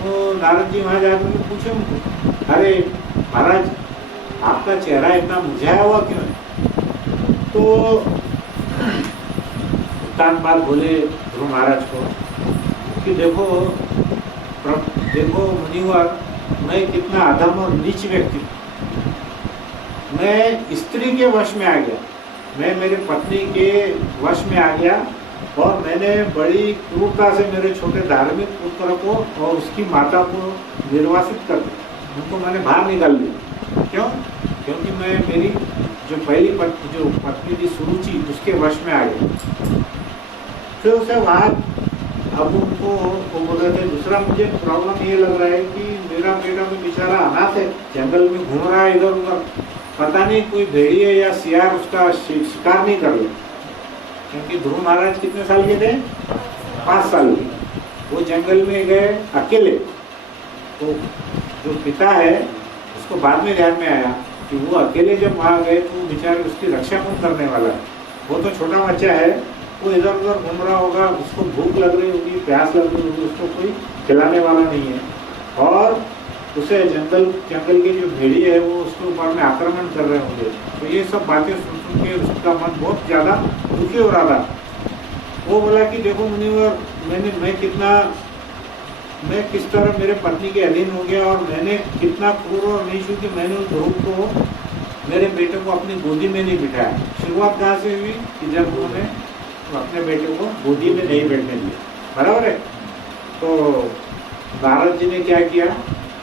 तो नारद जी वहाँ जाकर पूछे उनको, अरे महाराज आपका चेहरा इतना मुरझाया हुआ क्यों है? तो उत्तानपाद बोले ध्रुव महाराज को कि देखो मुनिवर, मैं कितना अधम और नीच व्यक्ति, मैं स्त्री के वश में आ गया, मैं मेरे पत्नी के वश में आ गया, और मैंने बड़ी क्रूरता से मेरे छोटे धार्मिक पुत्र को और उसकी माता को निर्वासित कर दिया, उनको मैंने बाहर निकाल दिया। क्यों? क्योंकि मैं मेरी जो पहली पत्नी थी सुरुचि, उसके वश में आ गया। फिर उसे वहाँ अब उनको वो बोल रहे थे, दूसरा मुझे प्रॉब्लम ये लग रहा है कि मेरा बेटा तो बेचारा अनाथ है, जंगल में घूम रहा है इधर उधर, पता नहीं कोई भेड़िए या सियार उसका शिकार नहीं कर ले। क्योंकि ध्रुव महाराज कितने साल के थे, 5 साल के। वो जंगल में गए अकेले, तो जो पिता है उसको बाद में ध्यान में आया कि वो अकेले जब वहाँ गए तो बेचारे उसकी रक्षा कौन करने वाला है। वो तो छोटा बच्चा है, वो इधर उधर घूम रहा होगा, उसको भूख लग रही होगी, प्यास लग रही होगी, उसको कोई खिलाने वाला नहीं है, और उसे जंगल के जो भेड़िए है वो उसके ऊपर में आक्रमण कर रहे होंगे। तो ये सब बातें सुन के उसका मन बहुत ज़्यादा दुखी हो रहा था। वो बोला कि देखो मुनिवर, मैं किस तरह मेरे पत्नी के अधीन हो गया, और मैंने कितना क्रूर और नीच हूँ कि मैंने उस ध्रुव को, मेरे बेटे को अपनी गोदी में नहीं बिठाया। शुरुआत कहाँ से हुई कि जब उन्होंने अपने बेटे को गोदी में नहीं बैठने दिया। बराबर है। तो नारद जी ने क्या किया,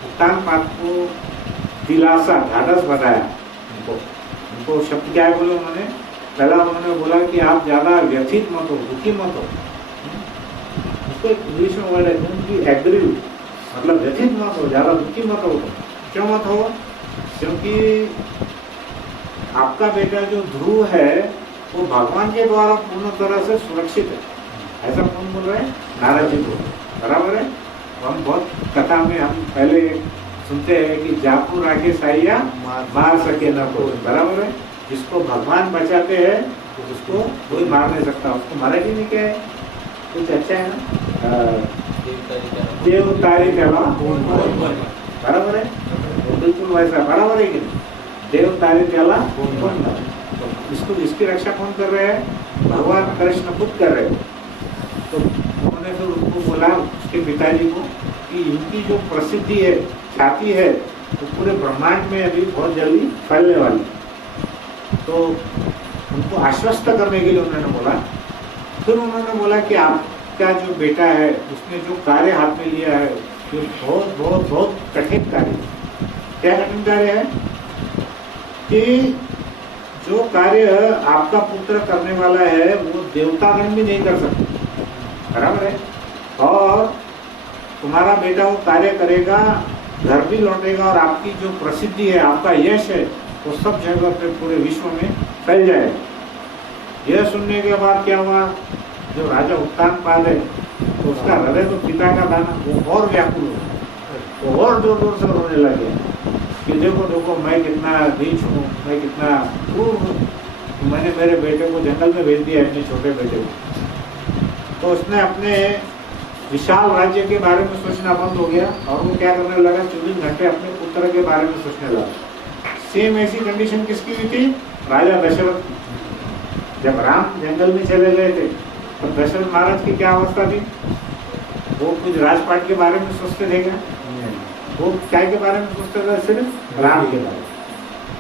उत्तानपाद को दिलासा, ढाढ़स बताया उनको शब्द क्या है बोले उन्होंने, पहला उन्होंने बोला कि आप ज़्यादा व्यथित मत हो, दुखी मत हो। उसको इंग्लिश में वर्ड है, डोंट बी एग्री, मतलब व्यथित मत हो, ज़्यादा दुखी मत हो। क्यों मत हो? क्योंकि आपका बेटा जो ध्रुव है वो भगवान के द्वारा पूर्ण तरह से सुरक्षित है। ऐसा कौन बोल रहे हैं? नारद जी बोल। बराबर है। हम बहुत कथा में हम पहले सुनते हैं कि जापू राखे साइया मार सके न कोई। बराबर है। जिसको भगवान बचाते हैं तो उसको कोई मार नहीं सकता। उसको मराठी में क्या है, कुछ अच्छा है ना, देव तारी त्याला। बराबर है, बिल्कुल वैसा। बराबर है कि नहीं? देव तारी त्याला इसको, इसकी रक्षा कौन कर रहे हैं? भगवान कृष्ण खुद कर रहे हैं। तो उन्होंने फिर उनको बोला, उसके पिताजी को, कि इनकी जो प्रसिद्धि है, ख्याति है, तो पूरे ब्रह्मांड में अभी बहुत जल्दी फैलने वाली। तो उनको आश्वस्त करने के लिए उन्होंने बोला। फिर उन्होंने बोला कि आपका जो बेटा है उसने जो कार्य हाथ में लिया है वो बहुत बहुत बहुत कठिन कार्य। क्या कठिन कार्य है? कि जो कार्य आपका पुत्र करने वाला है वो देवतागण भी नहीं कर सकते। बराबर है। और तुम्हारा बेटा वो कार्य करेगा, घर भी लौटेगा और आपकी जो प्रसिद्धि है, आपका यश है, वो सब जगह पे पूरे विश्व में फैल जाएगा। यह सुनने के बाद क्या हुआ, जो राजा उत्तानपाद है तो उसका हृदय तो पिता का था ना, वो और व्याकुल हो, वो और जोर जोर से रोने लगे कि देखो देखो मैं कितना नीच हूँ, मैं कितना क्रूर हूँ, मैंने मेरे बेटे को जंगल में भेज दिया, अपने छोटे बेटे को। तो उसने अपने विशाल राज्य के बारे में सोचना बंद हो गया और वो क्या करने लगा, 24 घंटे अपने पुत्र के बारे में सोचने लगा। सेम ऐसी कंडीशन किसकी हुई थी, राजा दशरथ की। जब राम जंगल में चले गए थे तो दशरथ महाराज की क्या अवस्था थी, वो कुछ राजपाट के बारे में सोचते थे क्या, वो क्या के बारे में सोचते थे, सिर्फ राम के बारे में।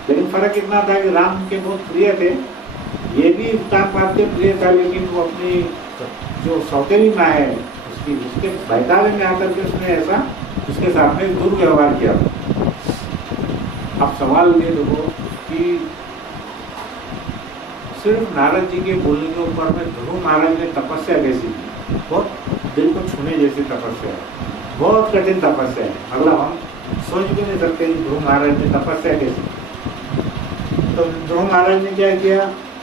लेकिन फर्क इतना था कि राम के बहुत प्रिय थे, ये भी उत्तानपाद के प्रिय था, लेकिन वो अपनी जो सौतेली माँ है उसके बहकावे में आकर के उसने ऐसा उसके सामने दुर्व्यवहार किया। अब सवाल ये देखो कि सिर्फ नारद जी के बोलने के ऊपर में ध्रुव महाराज ने तपस्या कैसी की, बहुत दिल को छूने जैसी तपस्या है, बहुत कठिन तपस्या है, मतलब हम सोच भी नहीं सकते कि ध्रुव महाराज ने तपस्या कैसी की। तो ध्रुव महाराज ने क्या किया,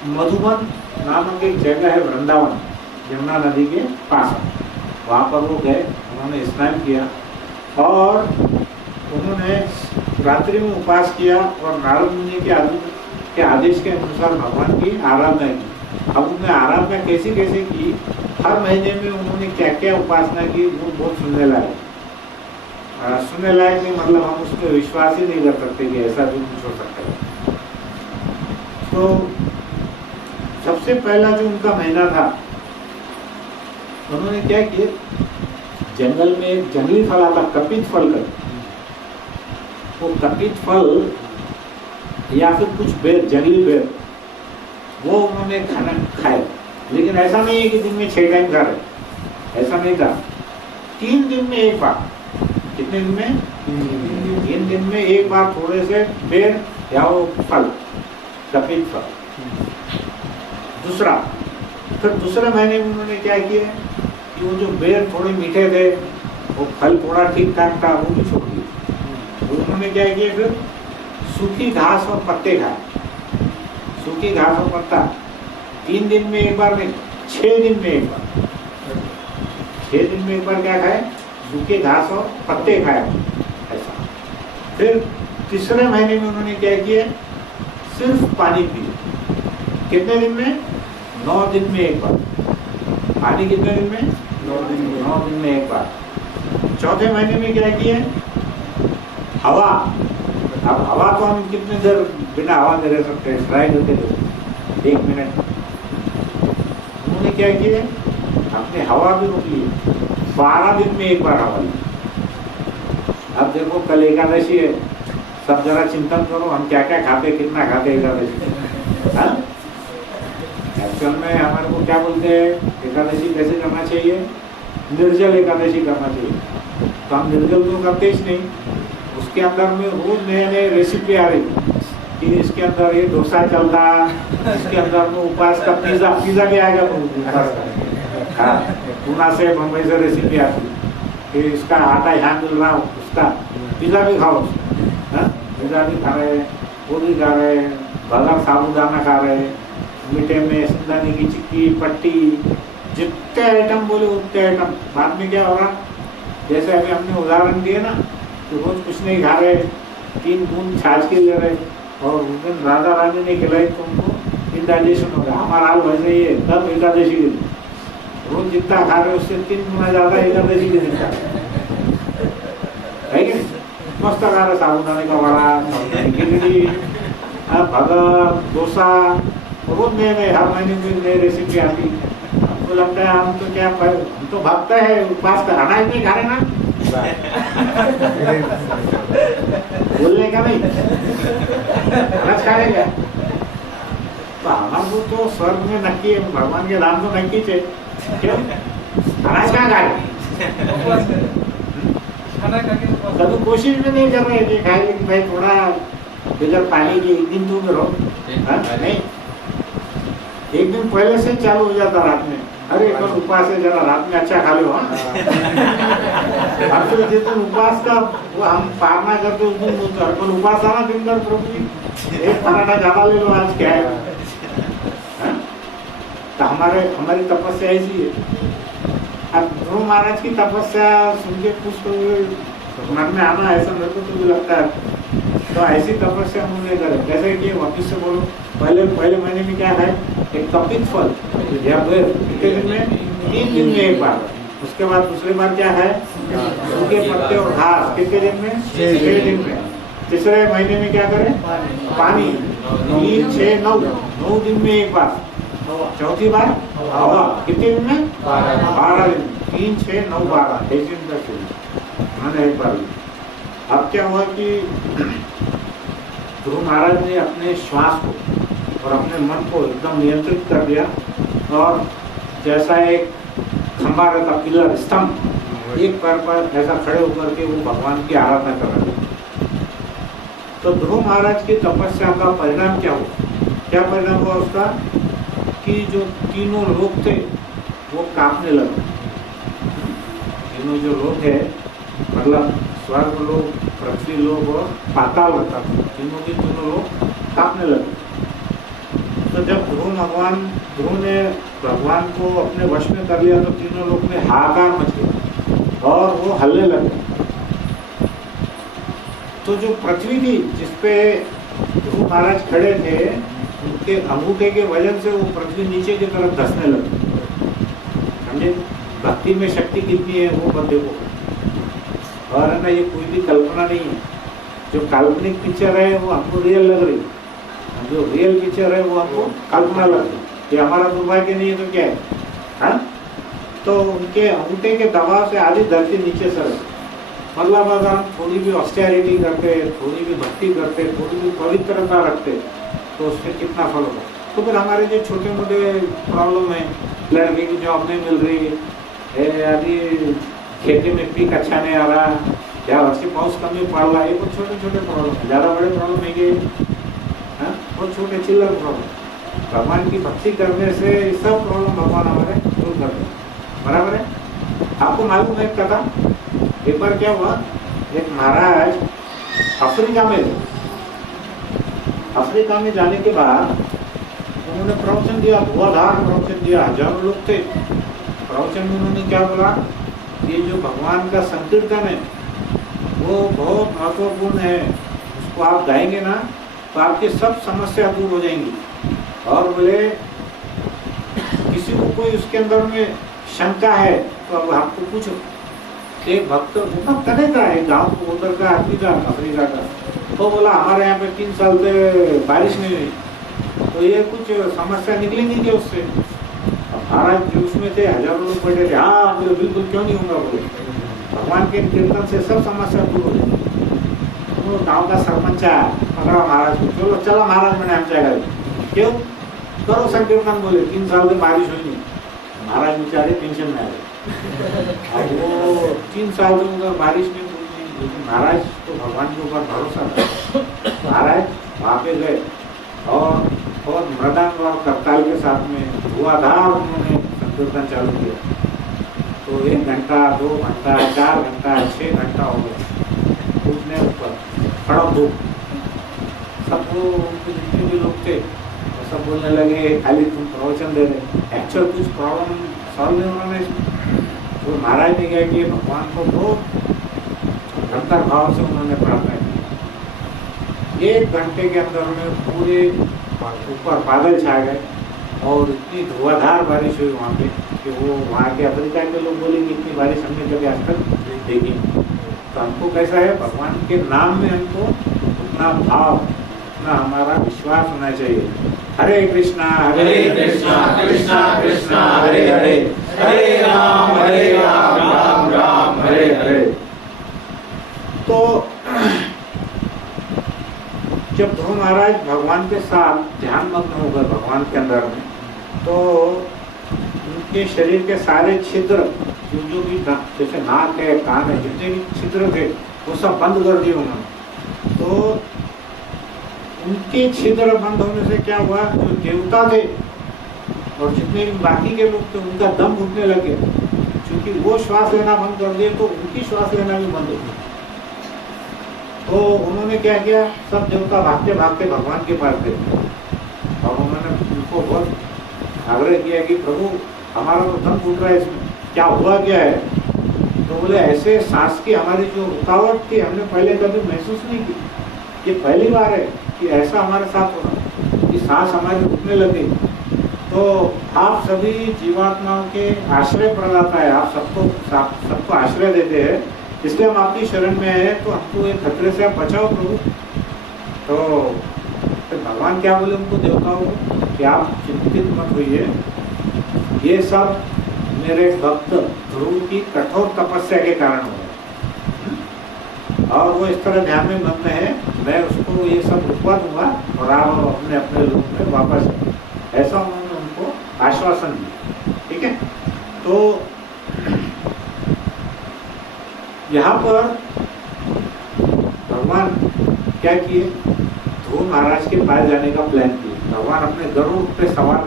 मधुबन नामक एक जगह है वृंदावन, यमुना नदी के पास, वहाँ पर वो गए, उन्होंने स्नान किया और उन्होंने रात्रि में उपवास किया और नारद मुनि के आदेश के अनुसार भगवान की आराधना की। अब उन्होंने आराधना कैसी कैसे की, हर महीने में उन्होंने क्या क्या उपासना की, वो बहुत सुनने लायक नहीं, मतलब हम उस पर विश्वास ही नहीं कर सकते कि ऐसा भी कुछ हो सकता है। तो सबसे पहला जो उनका महीना था, उन्होंने क्या किया, जंगल में एक जंगली फल आता कपित फल का, वो कपित फल या फिर कुछ बेर, जंगली बेर, वो उन्होंने खाए। लेकिन ऐसा नहीं है कि दिन में 6 टाइम खा रहे, ऐसा नहीं था, 3 दिन में एक बार। कितने दिन में? 3 दिन में एक बार थोड़े से बेर या वो फल, कपित फल। दूसरा, फिर दूसरे महीने में उन्होंने क्या किया कि वो जो बेर थोड़े मीठे थे, वो फल थोड़ा ठीक ठाक था, वो भी छोड़ दिए। तो उन्होंने क्या किया, फिर सूखी घास और पत्ते खाए, सूखी घास और पत्ता 3 दिन में एक बार नहीं, 6 दिन में एक बार, 6 दिन में एक बार क्या खाए, सूखे घास और पत्ते खाए ऐसा। फिर तीसरे महीने में उन्होंने क्या किया, सिर्फ पानी पिए। कितने दिन में? 9 दिन में एक बार। पानी कितने दिन में? 9 दिन में एक बार। चौथे महीने में क्या किए, हवा। अब हवा तो हम कितने देर बिना हवा दे रह सकते हैं, ट्राई करके देखो 1 मिनट। उन्होंने क्या किया, अपने हवा भी रोक ली, 12 दिन में एक बार हवा ली। अब देखो कल एकादशी है, सब जरा चिंतन करो हम क्या क्या खाते, कितना खाते एकादशी। एक्चुअल में हमारे को क्या बोलते हैं, एकादशी कैसे करना चाहिए, निर्जल एकादशी करना चाहिए। तो हम निर्जल तो करते ही नहीं, उसके अंदर में रोज नए नए रेसिपी आ रही कि इसके अंदर ये डोसा चलता, इसके अंदर में उपवास का पिज्जा भी आएगा, तो उपवास का। हाँ, पूना से बम्बई से रेसिपी आती कि इसका आटा यहाँ मिल रहा, उसका पिज्जा भी खाओ। पिज्जा भी खा रहे, वो भी खा रहे, बगर साबुदाना खा रहे, मीठे में सिंधानी की चिक्की, पट्टी, जितने आइटम बोले उतने आइटम। बाद में क्या होगा, जैसे अभी हमने उदाहरण दिए ना, तो रोज कुछ नहीं खा रहे, 3 बूंद छाछ के ले रहे, और उस दिन राधा रानी ने खिलाई तो उनको इंडाइजेशन हो गया। हमारा हाल वैसे ही है, तब एकादशी के दिन रोज जितना खा रहे उससे 3 गुना ज्यादा एकादशी के दिन खा रहे, मस्त खा रहे, साबुदाने का वड़ा, खिचड़ी, भगर, डोसा, रोज नए नए, हर महीने में नई रेसिपी आती। हमको लगता है हम तो क्या, हम तो भागते हैं उपवास का, अनाज नहीं खा रहे ना, बोलने का नहीं, अनाज खा लेगा। तो हमारे तो स्वर्ग में नक्की है, भगवान के नाम तो नक्की थे, क्यों अनाज कहाँ खाए, कभी कोशिश भी नहीं कर रहे कि खाएंगे कि भाई थोड़ा बगैर पानी के 1 दिन तो रहो। नहीं, 1 दिन पहले से चालू हो जाता रात में, अरे कल उपवास है, जरा रात में अच्छा खा लो। और फिर जिस दिन उपवास का वो हम पालना करते उस दिन बोलते कल उपवास आना दिन भर प्रभु जी, एक पराठा ज्यादा ले लो, आज क्या है। तो हमारी तपस्या ऐसी है। अब ध्रुव महाराज की तपस्या सुन के कुछ तो मन में आना, ऐसा मेरे को तो भी लगता है। तो ऐसी तपस्या उन्होंने करे, जैसे कि वापिस से बोलो, पहले महीने में क्या है, एक कपित फल कितने दिन में, 3 दिन में एक बार। उसके बाद दूसरी बार क्या है, सूखे पत्ते और घास, कितने दिन में, 6 दिन में। तीसरे महीने में क्या करें, पानी, 3, 6, 9 दिन में एक बार। चौथी बार हवा, कितने दिन में, 12 दिन, 3, 6, 9, 12, 23 दिन तक मैंने एक बार। अब क्या हुआ कि ध्रुव महाराज ने अपने श्वास को और अपने मन को एकदम नियंत्रित कर दिया, और जैसा एक खंभा रहता, पिलर, स्तंभ, एक पैर पर ऐसा खड़े होकर के वो भगवान की आराधना कर रहे थे। तो ध्रुव महाराज की तपस्या का परिणाम क्या हुआ, क्या परिणाम हुआ उसका, कि जो तीनों लोग थे वो कांपने लगे। तीनों जो लोग है, मतलब स्वर्ग लोग, पृथ्वी लोग और पाताल लोग, तीनों के तीनों लोग कांपने लगे। तो जब ध्रुव ने भगवान को अपने वश में कर लिया, तो तीनों लोग में हाहाकार मच गया और वो हल्ले लगे। तो जो पृथ्वी थी जिसपे ध्रुव महाराज खड़े थे, उनके अंगूठे के वजन से वो पृथ्वी नीचे की तरफ धंसने लगी। समझे, भक्ति में शक्ति कितनी है वो बंदे को। और है ना, ये कोई भी कल्पना नहीं है। जो काल्पनिक पिक्चर है वो हमको रियल लग रही, जो रियल पिक्चर है वो हमको कल्पना लग रही। ये हमारा दुर्भाग्य नहीं है तो क्या है, हाँ? तो उनके अंगूठे के दबाव से आधी धरती नीचे सर। मतलब अगर हम थोड़ी भी ऑस्टेरिटी करते, थोड़ी भी भक्ति करते, थोड़ी भी पवित्रता रखते, तो उससे कितना फल होगा। तो फिर हमारे जो छोटे मोटे प्रॉब्लम है, लड़के की जॉब नहीं मिल रही है, अभी खेती में पीक अच्छा नहीं आ रहा, या वर्षी पाउस कमी पड़ रहा है, ये कुछ छोटे छोटे प्रॉब्लम है। ज़्यादा बड़े प्रॉब्लम है कि बहुत छोटे चिल्लर प्रॉब्लम। भगवान की भक्ति करने से सब प्रॉब्लम भगवान हमारे दूर करते हैं, बराबर है। आपको मालूम है कथा, एक बार क्या हुआ, एक महाराज अफ्रीका में जाने के बाद उन्होंने प्रवचन दिया, धुआंधार प्रवचन दिया, हजारों लोग थे। प्रवचन में उन्होंने क्या बोला, ये जो भगवान का संकीर्तन है वो बहुत महत्वपूर्ण है, उसको आप गाएंगे ना तो आपकी सब समस्या दूर हो जाएंगी। और बोले किसी को कोई उसके अंदर में शंका है तो अब आपको पूछो। एक भक्त नहीं था, एक गाँव को उधर का आदमी था अफ्रीका का, तो बोला हमारे यहाँ पे 3 साल से बारिश नहीं हुई, तो ये कुछ समस्या निकली नहीं क्या उससे। महाराज जो उसमें थे, हजारों लोग बैठे थे, हाँ बोले बिल्कुल क्यों नहीं होगा, बोले भगवान के कीर्तन से सब समस्या दूर हो जाएगी। तो गाँव का सरपंच आया, पकड़ा महाराज को, चलो महाराज मैंने हम जाएगा, क्यों करो संकीर्तन, बोले 3 साल से बारिश हुई नहीं। महाराज बेचारे टेंशन में आ गए। अब वो 3 साल से उधर बारिश नहीं हुई, लेकिन महाराज तो भगवान के ऊपर भरोसा था। महाराज वहाँ पे गए और बहुत मृदंग और करताल के साथ में धुआंधार उन्होंने संकीर्तन चालू किया। तो 1 घंटा, 2 घंटा, 4 घंटा, 6 घंटा हो गया। उठने ऊपर कड़क धूप, सब वो उनके जितने भी लोग थे वो सब बोलने लगे खाली तुम प्रवचन दे रहे, एक्चुअल कुछ प्रॉब्लम सॉल्व नहीं होना इसमें। तो महाराज ने क्या किया, भगवान को बहुत अंतर भाव से उन्होंने प्रार्थना की। 1 घंटे के अंदर में पूरे ऊपर बादल छा गए और इतनी धुआंधार बारिश हुई वहाँ पे कि वो वहाँ के अफ्रीका के लोग बोलेंगे इतनी बारिश हमने कभी आज तक देखी। तो हमको कैसा है, भगवान के नाम में हमको उतना भाव, उतना हमारा विश्वास होना चाहिए। हरे कृष्णा कृष्णा कृष्णा हरे हरे, हरे राम राम राम हरे हरे। तो जब ध्रुव महाराज भगवान के साथ ध्यान मग्न हो गए भगवान के अंदर में, तो उनके शरीर के सारे छिद्र जो भी जैसे नाक है, कान है, जितने भी छिद्र थे वो सब बंद कर दिए उन्होंने। तो उनके छिद्र बंद होने से क्या हुआ, जो देवता थे और जितने भी बाकी के लोग थे उनका दम घुटने लगे, क्योंकि वो श्वास लेना बंद कर दिए तो उनकी श्वास लेना भी बंद हो गई। तो उन्होंने क्या किया, सब देवता भागते भागते भगवान के पास गए और उन्होंने उनको बहुत आग्रह किया कि प्रभु हमारा तो दम घुट रहा है, इसमें क्या हुआ क्या है। तो बोले ऐसे सांस की हमारी जो रुकावट थी हमने पहले कभी महसूस नहीं की, ये पहली बार है कि ऐसा हमारे साथ हो रहा कि सांस हमारी रुकने लगी। तो आप सभी जीवात्माओं के आश्रय प्रदाता है, आप सबको आश्रय देते हैं, इसलिए हम आपकी शरण में हैं, तो हमको ये खतरे से आप बचाओ प्रभु। तो फिर भगवान क्या बोले उनको, देवताओं को, कि आप चिंतित मत होइए, ये सब मेरे भक्त ध्रुव की कठोर तपस्या के कारण हुआ और वो इस तरह ध्यान में मग्न है, मैं उसको ये सब रुकवा दूंगा और आप अपने अपने रूप में वापस, ऐसा उन्होंने उनको आश्वासन दिया। ठीक है, तो यहाँ पर भगवान क्या किए, ध्रुव महाराज के पास जाने का प्लान किए। भगवान अपने गरुड़ पे सवार हो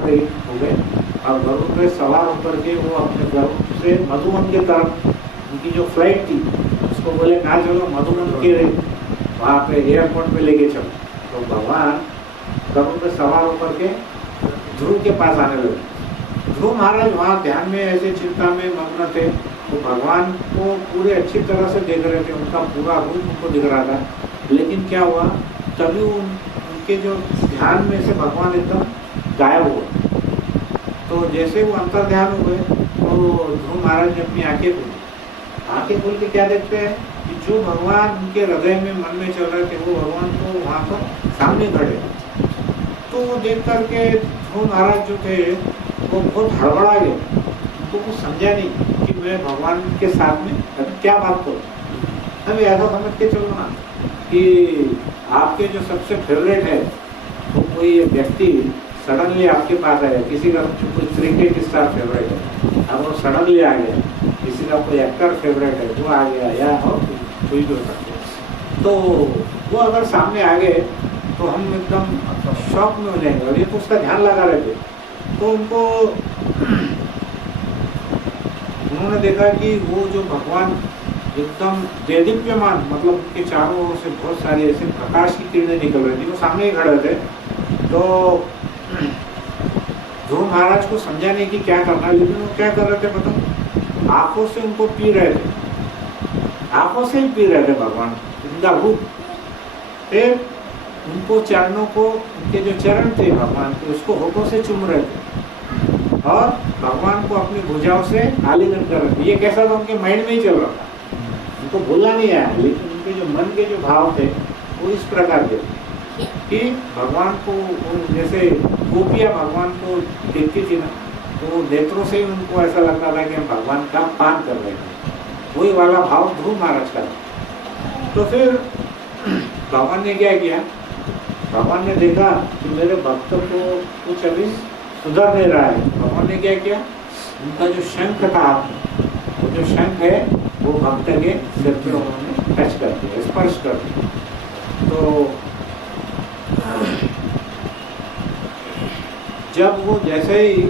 गए और गरुड़ पे सवार होकर के वो अपने गरुड़ से मधुवन की तरफ, उनकी जो फ्लाइट थी उसको बोले कहाँ चलो, मधुवन के वहाँ पे एयरपोर्ट पे लेके चलो। तो भगवान गरुड़ पे सवार होकर के ध्रुव के पास आने लगे। ध्रुव महाराज वहाँ ध्यान में ऐसे चिंता में मग्न थे, तो भगवान को पूरे अच्छी तरह से देख रहे थे, उनका पूरा रूप उनको दिख रहा था। लेकिन क्या हुआ, तभी उनके जो ध्यान में से भगवान एकदम गायब हुआ। तो जैसे वो अंतर ध्यान हुए तो ध्रुव महाराज ने अपनी आंखें खोली। आंखें खोल के क्या देखते हैं कि जो भगवान उनके हृदय में मन में चल रहे थे वो भगवान तो वहाँ पर सामने खड़े। तो वो देख करके ध्रुव महाराज जो थे वो बहुत हड़बड़ा गए, उनको कुछ समझा नहीं कि मैं भगवान के साथ में अभी क्या बात करूँ। अभी ऐसा समझ के चलो ना कि आपके जो सबसे फेवरेट है वो कोई व्यक्ति सडनली आपके पास आया, किसी का कोई क्रिकेट स्टार फेवरेट है, अब वो सडनली आ गया, किसी का कोई एक्टर फेवरेट है वो आ गया, या और कोई भी हो सकता है। तो वो अगर सामने आ गए तो हम एकदम शॉक में हो जाएंगे। और ये तो उसका ध्यान लगा रहे थे, तो उन्होंने देखा कि वो जो भगवान एकदम देदीप्यमान, मतलब उनके चारों ओर से बहुत सारी ऐसे प्रकाश की किरणें निकल रही थी, वो सामने ही खड़े थे। तो ध्रुव महाराज को समझा नहीं कि क्या करना, लेकिन वो क्या कर रहे थे बताओ, आंखों से उनको पी रहे थे, आंखों से ही पी रहे थे भगवान उनका रूप। फिर उनको चरणों को, उनके जो चरण थे भगवान के, उसको होठों से चूम रहे थे और भगवान को अपनी भुजाओं से आलिंगन कर रहे थे। ये कैसा था, उनके माइंड में ही चल रहा था, उनको बोलना नहीं आया, लेकिन उनके जो मन के जो भाव थे वो इस प्रकार के कि भगवान को, जैसे गोपियाँ भगवान को देखती थी ना, तो नेत्रों से ही उनको ऐसा लगता था कि हम भगवान का पान कर रहे हैं, वही वाला भाव ध्रुव महाराज का। तो फिर भगवान ने क्या किया, भगवान ने देखा कि मेरे भक्त को कुछ अभी सुधर नहीं रहा है। भगवान ने क्या किया, उनका जो शंख था, वो जो शंख है वो भक्त के सिर पे उन्होंने टच कर दिया, स्पर्श कर दिया। तो जब वो जैसे ही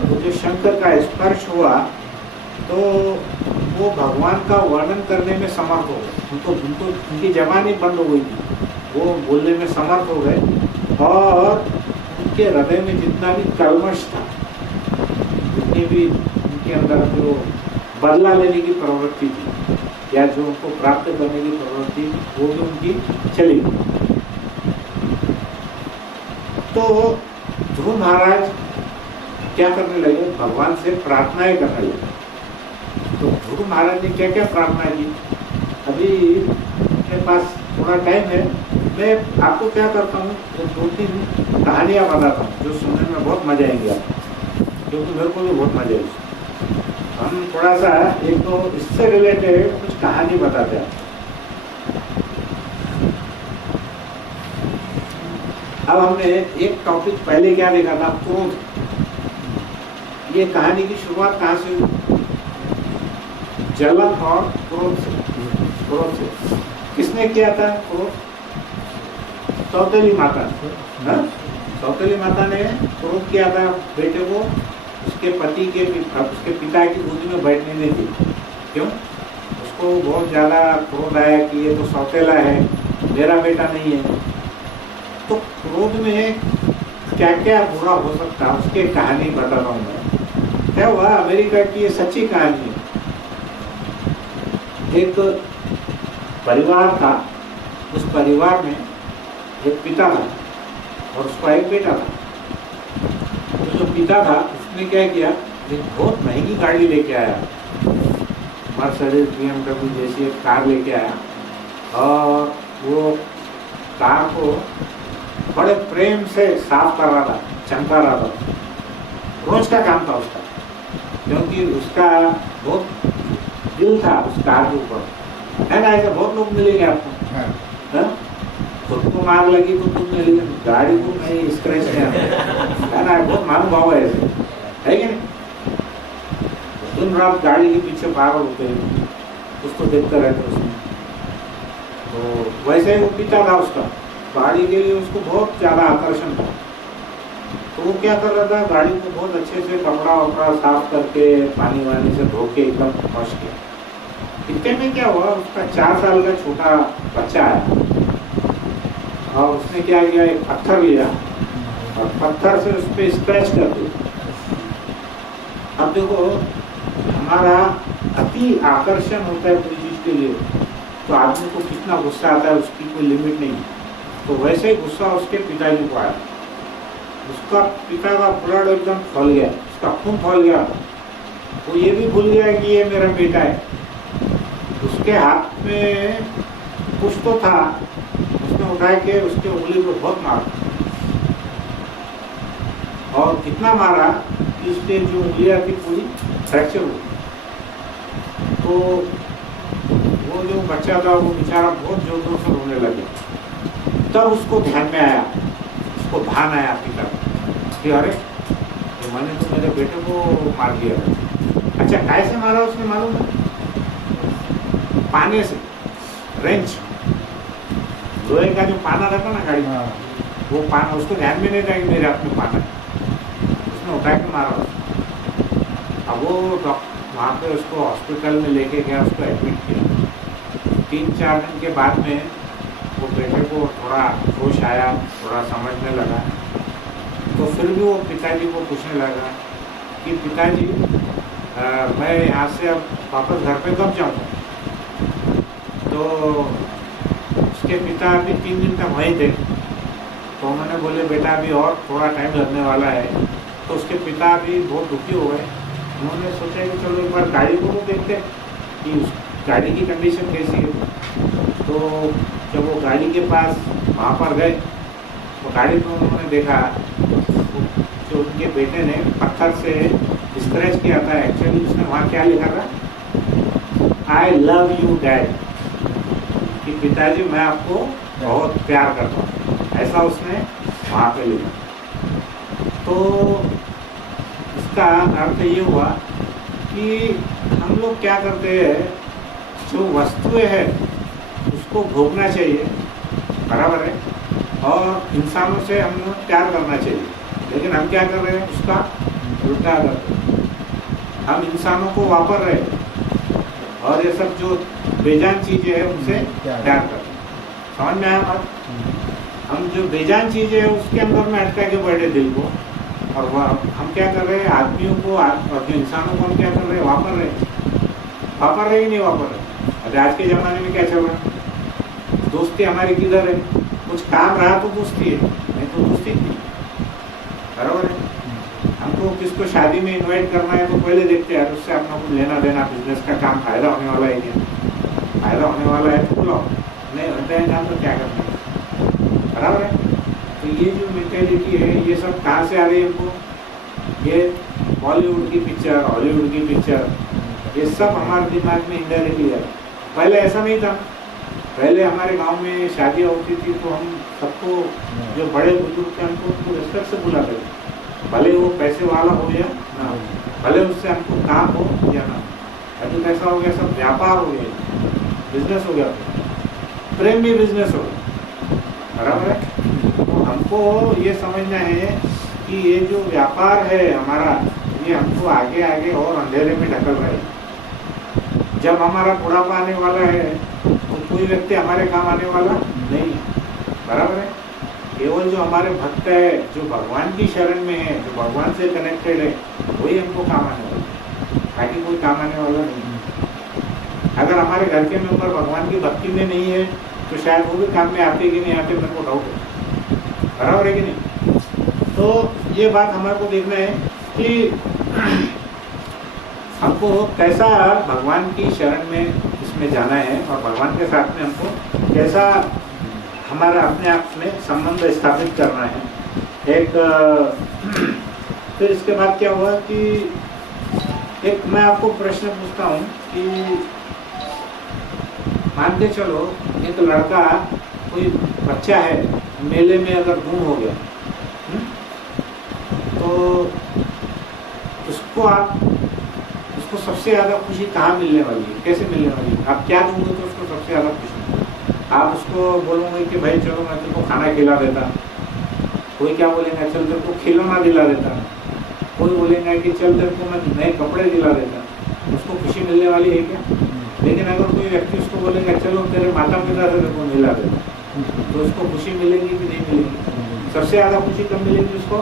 वो जो शंख का स्पर्श हुआ तो वो भगवान का वर्णन करने में समर्थ हो गए, उनको उनकी जबानी बंद हो गई थी, वो बोलने में समर्थ हो गए। और उनके हृदय में जितना भी कल्मश था, जितनी भी उनके अंदर जो बदला लेने की प्रवृत्ति थी या जो उनको प्राप्त करने की प्रवृत्ति, वो भी उनकी चली गई। तो ध्रुव महाराज क्या करने लगे, भगवान से प्रार्थनाएं करने लगे। तो ध्रुव महाराज ने क्या क्या प्रार्थना की, अभी मेरे पास थोड़ा टाइम है, मैं आपको क्या करता हूँ, 2-3 कहानियाँ बताता हूँ जो सुनने में बहुत मजा आएंगे आपको, क्योंकि मेरे को भी बहुत मजा आई। हम थोड़ा सा एक तो इससे रिलेटेड कुछ कहानी बताते हैं। अब हमने एक टॉपिक पहले क्या देखा था, क्रोध। ये कहानी की शुरुआत कहाँ से हुई, जलन और क्रोध से। किसने किया था क्रोध, सौतेली माता। सौतेली माता ने क्रोध किया था बेटे को उसके पिता की गोदी में बैठने नहीं दी। क्यों? उसको बहुत ज़्यादा क्रोध आया कि ये तो सौतेला है, मेरा बेटा नहीं है। तो क्रोध में क्या क्या बुरा हो सकता है उसकी कहानी बताता हूँ मैं। क्या हुआ, अमेरिका की ये सच्ची कहानी है। एक परिवार था, उस परिवार में एक पिता था और उसका एक बेटा था। तो जो पिता था उसने क्या किया, एक बहुत महंगी गाड़ी लेके आया, मर्सिडीज BMW जैसी एक कार लेके आया और वो कार को बड़े प्रेम से साफ कर रहा था, चमका रहा था। रोज का काम था उसका, क्योंकि उसका बहुत दिल था उस कार के ऊपर। है ना, ऐसे बहुत लोग मिलेंगे आपको। खुद को मार लगी तो तुम मिलेगी, गाड़ी को नहीं स्क्रैच नहीं आता, है ना, बहुत महानुभाव है ऐसे, है कि नहीं? दिन रात गाड़ी के पीछे पागल होते हैं, उसको देखते रहते उसमें। तो वैसे ही वो पिता था उसका, गाड़ी के लिए उसको बहुत ज़्यादा आकर्षण था। तो वो क्या कर रहा था, गाड़ी को बहुत अच्छे से कपड़ा वपड़ा साफ करके पानी वानी से धो के एकदम वॉश किया। इतने में क्या हुआ, उसका 4 साल का छोटा बच्चा आया और उसने क्या किया, एक पत्थर लिया और पत्थर से उस पर स्क्रैच कर दिया। अब देखो, हमारा अति आकर्षण होता है कोई चीज़ के लिए तो आदमी को कितना गुस्सा आता है उसकी कोई लिमिट नहीं। तो वैसे ही गुस्सा उसके पिताजी को आया। उसका पिता का ब्लड एकदम फैल गया, उसका खून फैल गया। वो ये भी भूल गया कि ये मेरा बेटा है। उसके हाथ में कुछ तो था, उसने उठा के उसके उंगली को बहुत मारा और कितना मारा कि उसके जो उंगलियां थी पूरी फ्रैक्चर हो गई। तो वो जो बच्चा था वो बेचारा बहुत जोर जोर से रोने लगे। तब उसको ध्यान में आया, उसको भान आया पिता कि अरे तो मैंने तो मेरे बेटे को मार दिया। अच्छा, कैसे मारा उसने मालूम है? पाने से, रेंच, लोहे का जो पाना रहता ना गाड़ी, वो पाना उसको ध्यान में नहीं था कि मेरे हाथ में पाना है। उसने उठा के मारा उसको। अब वो वहाँ पे उसको हॉस्पिटल में लेके गया, उसको एडमिट किया। 3-4 दिन के बाद में वो बेटे को थोड़ा होश आया, थोड़ा समझने लगा। तो फिर भी वो पिताजी को पूछने लगा कि पिताजी मैं यहाँ से अब वापस घर पे कब जाऊँगा? तो उसके पिता अभी 3 दिन तक वहीं थे। तो उन्होंने बोले बेटा अभी और थोड़ा टाइम लगने वाला है। तो उसके पिता भी बहुत दुखी हो गए। उन्होंने सोचा कि चलो एक बार गाड़ी को देखते कि उस गाड़ी की कंडीशन कैसी है। तो जब वो गाड़ी के पास वहाँ पर गए तो गाड़ी में उन्होंने देखा जो उनके बेटे ने पत्थर से स्क्रैच किया था। एक्चुअली उसने वहाँ क्या लिखा था, आई लव यू डैड, कि पिताजी मैं आपको बहुत प्यार करता हूँ, ऐसा उसने वहाँ पे लिखा। तो इसका अर्थ ये हुआ कि हम लोग क्या करते हैं, जो वस्तुएं हैं उसको भोगना चाहिए, बराबर है, और इंसानों से हम लोग प्यार करना चाहिए। लेकिन हम क्या कर रहे हैं, उसका उल्टा करते हैं। हम इंसानों को वापर रहे हैं और ये सब जो बेजान चीज़ें हैं उनसे प्यार करते हैं। समझ में आया बात? हम जो बेजान चीज़ें हैं उसके अंदर में अटका के बैठे दिल को, और वह हम क्या कर रहे हैं, आदमियों को और जो इंसानों को हम क्या कर रहे हैं, वापर रहे कि नहीं वापर रहे। अरे आज के ज़माने में क्या चल रहा है, दोस्ती हमारी किधर है? कुछ काम रहा तो दोस्ती है, नहीं तो दोस्ती नहीं, बराबर है। हमको किसको शादी में इनवाइट करना है तो पहले देखते हैं उससे अपना कुछ लेना देना, बिजनेस का काम फायदा होने वाला है क्या, फायदा होने वाला है तो बुलाओ, नहीं होता है काम तो क्या करना है, बराबर है। तो ये जो मेंटेलिटी है ये सब कहाँ से आ रही है हमको, ये बॉलीवुड की पिक्चर, हॉलीवुड की पिक्चर, ये सब हमारे दिमाग में इनडायरेक्टली है। पहले ऐसा नहीं था। पहले हमारे गांव में शादी होती थी तो हम सबको, जो बड़े बुजुर्ग थे हमको रिस्पेक्ट से बुलाते थे, भले वो पैसे वाला हो या ना हो, भले उससे हमको काम हो या ना हो। अभी कैसा हो गया, सब व्यापार हो गया, बिजनेस हो गया, प्रेम भी बिजनेस हो गया, बराबर है। तो हमको ये समझना है कि ये जो व्यापार है हमारा, ये हमको आगे आगे और अंधेरे में ढकल रहा है। जब हमारा बुढ़ापा आने वाला है तो कोई व्यक्ति हमारे काम आने वाला नहीं है, बराबर है। केवल जो हमारे भक्त है, जो भगवान की शरण में है, जो भगवान से कनेक्टेड है, वही हमको काम आने वाला है, बाकी कोई काम आने वाला नहीं है। अगर हमारे घर के मेंबर भगवान की भक्ति में नहीं है तो शायद वो भी काम में आते कि नहीं आते, मेरे को डाउट है, बराबर है कि नहीं। तो ये बात हमारे को देखना है कि हमको कैसा भगवान की शरण में इसमें जाना है और भगवान के साथ में हमको कैसा हमारा अपने आप में संबंध स्थापित करना है। एक फिर इसके बाद क्या हुआ कि एक मैं आपको प्रश्न पूछता हूँ कि मान के चलो एक लड़का, कोई बच्चा है, मेले में अगर गुम हो गया, तो उसको सबसे ज़्यादा खुशी कहाँ मिलने वाली है, कैसे मिलने वाली है? आप क्या दोगे तो उसको सबसे ज़्यादा खुशी? आप उसको बोलोगे कि भाई चलो मैं तेरे को खाना खिला देता, कोई क्या बोलेगा चल तेरे को खिलौना दिला देता, कोई बोलेगा कि चल तेरे को मैं नए कपड़े दिला देता, उसको खुशी मिलने वाली है क्या? लेकिन अगर कोई व्यक्ति उसको बोलेगा चलो तेरे माता पिता से तेरे को मिला देता, तो उसको खुशी मिलेगी कि नहीं मिलेगी? सबसे ज़्यादा खुशी कब मिलेगी उसको?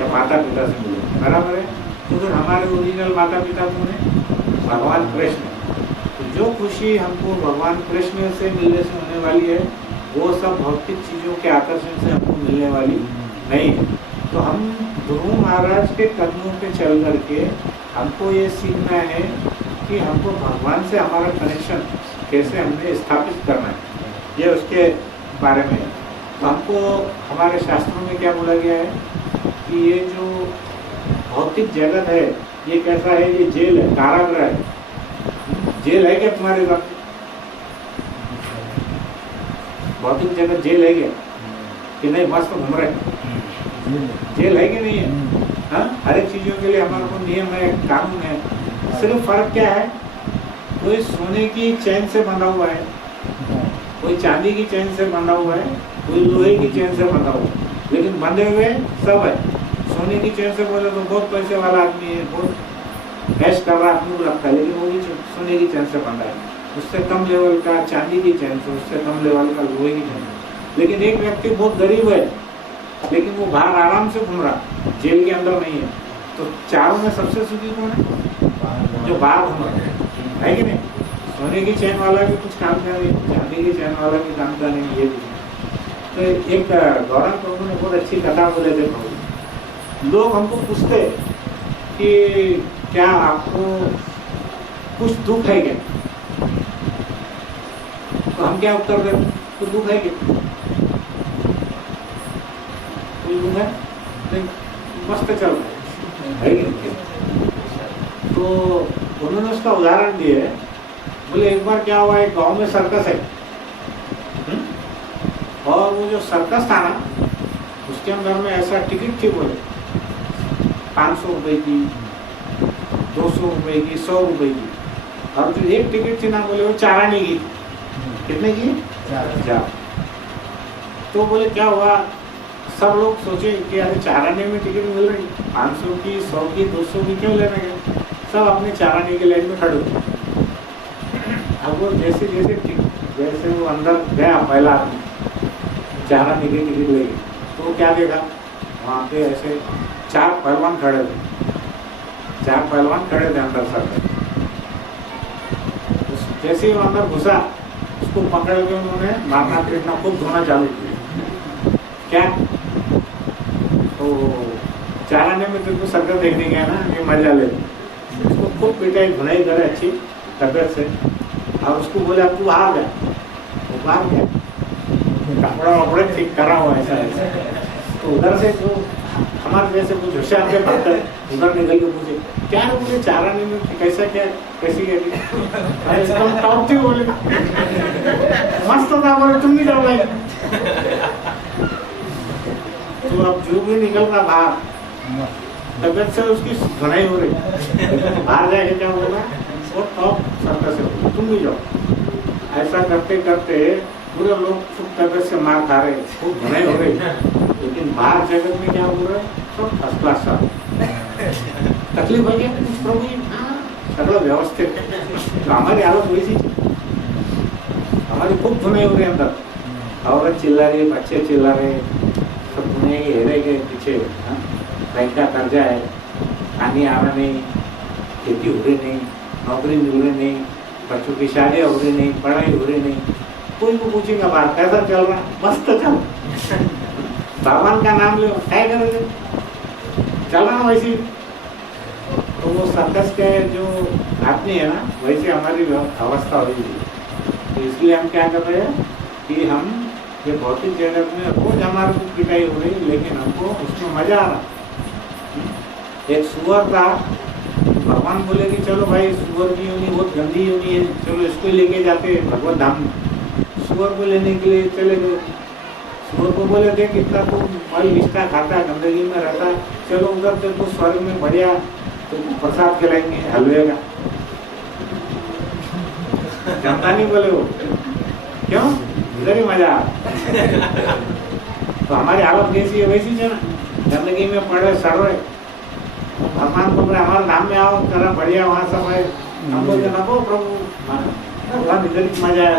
या माता पिता से मिलेगी, बराबर है। तो फिर हमारे ओरिजिनल माता पिता कौन है? भगवान कृष्ण। तो जो खुशी हमको भगवान कृष्ण से मिलने से होने वाली है, वो सब भौतिक चीज़ों के आकर्षण से हमको मिलने वाली नहीं है। तो हम ध्रुव महाराज के कदमों पे चल करके हमको ये सीखना है कि हमको भगवान से हमारा कनेक्शन कैसे हमें स्थापित करना है, ये उसके बारे में है। तो हमको हमारे शास्त्रों में क्या बोला गया है कि ये जो भौतिक जगत है ये कैसा है? ये जेल है, कारागृह है। जेल है क्या तुम्हारे घर? भौतिक जगत जेल है क्या कि नहीं? मस्त घूम रहे, जेल है कि नहीं है? हाँ, हर एक चीजों के लिए हमारे को नियम है, कानून है। सिर्फ फर्क क्या है? कोई सोने की चैन से बंधा हुआ है, कोई चांदी की चैन से बंधा हुआ है, कोई लोहे की चैन से बंधा हुआ है, लेकिन बंधे हुए सब है। सोने की चैन से बोले तो बहुत पैसे वाला आदमी है, बहुत कैश कर रहा आदमी को लगता है, लेकिन वो भी सोने की चैन से बंधा है। उससे कम लेवल का चांदी की चैन से, उससे कम लेवल का लोहे की चैन से। लेकिन एक व्यक्ति बहुत गरीब है, लेकिन वो बाहर आराम से घूम रहा, जेल के अंदर नहीं है। तो चारों में सबसे सुखी कौन है? जो बाहर घूम रहा है कि नहीं? सोने की चैन वाला भी कुछ काम का नहीं, चांदी की चैन वाला भी काम का नहीं, ये भी। तो एक गौरव प्रभु ने बहुत अच्छी कथा बोले थे प्रभु। लोग हमको पूछते कि क्या आपको कुछ दुख है क्या? तो हम क्या उत्तर दें? कुछ दुख है क्या? कोई दुख है नहीं, मस्त चल रहा है कि नहीं? तो उन्होंने उसका उदाहरण दिए, बोले एक बार क्या हुआ, एक गांव में सर्कस है, और वो जो सर्कस था ना, उसके अंदर में ऐसा टिकट थी, बोले 500 रुपए की, 200 रुपए की, 100 रुपए की, और जो एक टिकट थी ना, बोले वो 4 आने की। कितने की? 4। तो बोले क्या हुआ, सब लोग सोचे कि अरे 4 आने में टिकट मिल रही, 500 की, 100 की, 200 की क्यों लेने गए? सब अपने 4 आने की लाइन में खड़े हुए। अब वो जैसे जैसे वो अंदर गया पहला आदमी, 4 आने की टिकट ले गई, तो वो क्या देखा, वहाँ पे ऐसे 4 पहलवान खड़े थे, 4 पहलवान खड़े थे अंदर सर। जैसे ही वो अंदर घुसा, उसको पकड़ के उन्होंने मारना पीटना खूब धोना चालू किया। क्या? तो 4 आने में तुमको सर्कस देखने गया ना, ये मजा ले, उसको खूब पिटाई धुनाई करे अच्छी तबियत से, और उसको बोले अब तू बाहर गया, वो बाहर गया, कपड़ा वपड़े ठीक करा हुआ ऐसा ऐसा। तो उधर से जो हमारे जैसे कुछ होशियार के पत्थर उधर निकल के पूछे क्या है, मुझे 4 आने में कैसा क्या कैसी एकदम टॉप थी, बोले मस्त था, बोले तुम नहीं जाओ भाई। तो अब जो भी निकल रहा बाहर, तबियत से उसकी धुनाई हो रही, बाहर जाके क्या बोला, वो टॉप सर्कस है, तुम भी जाओ। ऐसा करते करते पूरे लोग खूब तबियत से मार खा रहे, खूब भले हो रहे, लेकिन बाहर जगत में क्या हो रहा है, सब फर्स्ट क्लास साहब। तकलीफ हो गया प्रभु जी, सगड़ा व्यवस्थित। तो हमारी हालत वैसी, हमारी खूब धुनाई हो रही अंदर, औरत चिल्ला रही, बच्चे चिल्ला रहे, सब धुनाई हेरे के पीछे। बैंक का कर्जा है, पानी आ रहा नहीं, खेती हो रही नहीं, नौकरी मिल रही नहीं, बच्चों की शादियाँ हो रही नहीं, पढ़ाई हो रही नहीं। कोई को पूछेगा बात कैसा चल रहा है, मस्त चल, भगवान का नाम लो, क्या करोगे, चल रहा वैसे। तो वो सर्कस के जो आदमी है ना, वैसे हमारी अवस्था हो रही है। तो इसलिए हम क्या कर रहे हैं कि हम ये भौतिक जगत में रोज हमारे को पिटाई हो रही, लेकिन हमको उसमें मजा आ रहा। एक सुअर था, भगवान बोले कि चलो भाई सुअर की योनि बहुत गंदी योनि है, चलो इसको लेके जाते भगवत धाम में। सुअर को लेने के लिए चले गए। सुअर को बोले थे कितना तो मल निष्ठा खाता है, गंदगी में रहता है, चलो उधर तेरे को स्वर्ग में बढ़िया तो प्रसाद खिलाएंगे हलवे का। जनता नहीं बोले वो, क्यों, इधर ही मजा। तो हमारी हालत कैसी है, वैसी है ना, गंदगी में पड़े सड़ रहे। भगवान को हमारे नाम में आओ, तेरा बढ़िया वहाँ सब है, हम बोलते नको प्रभु, भगवान इधर ही मजा है।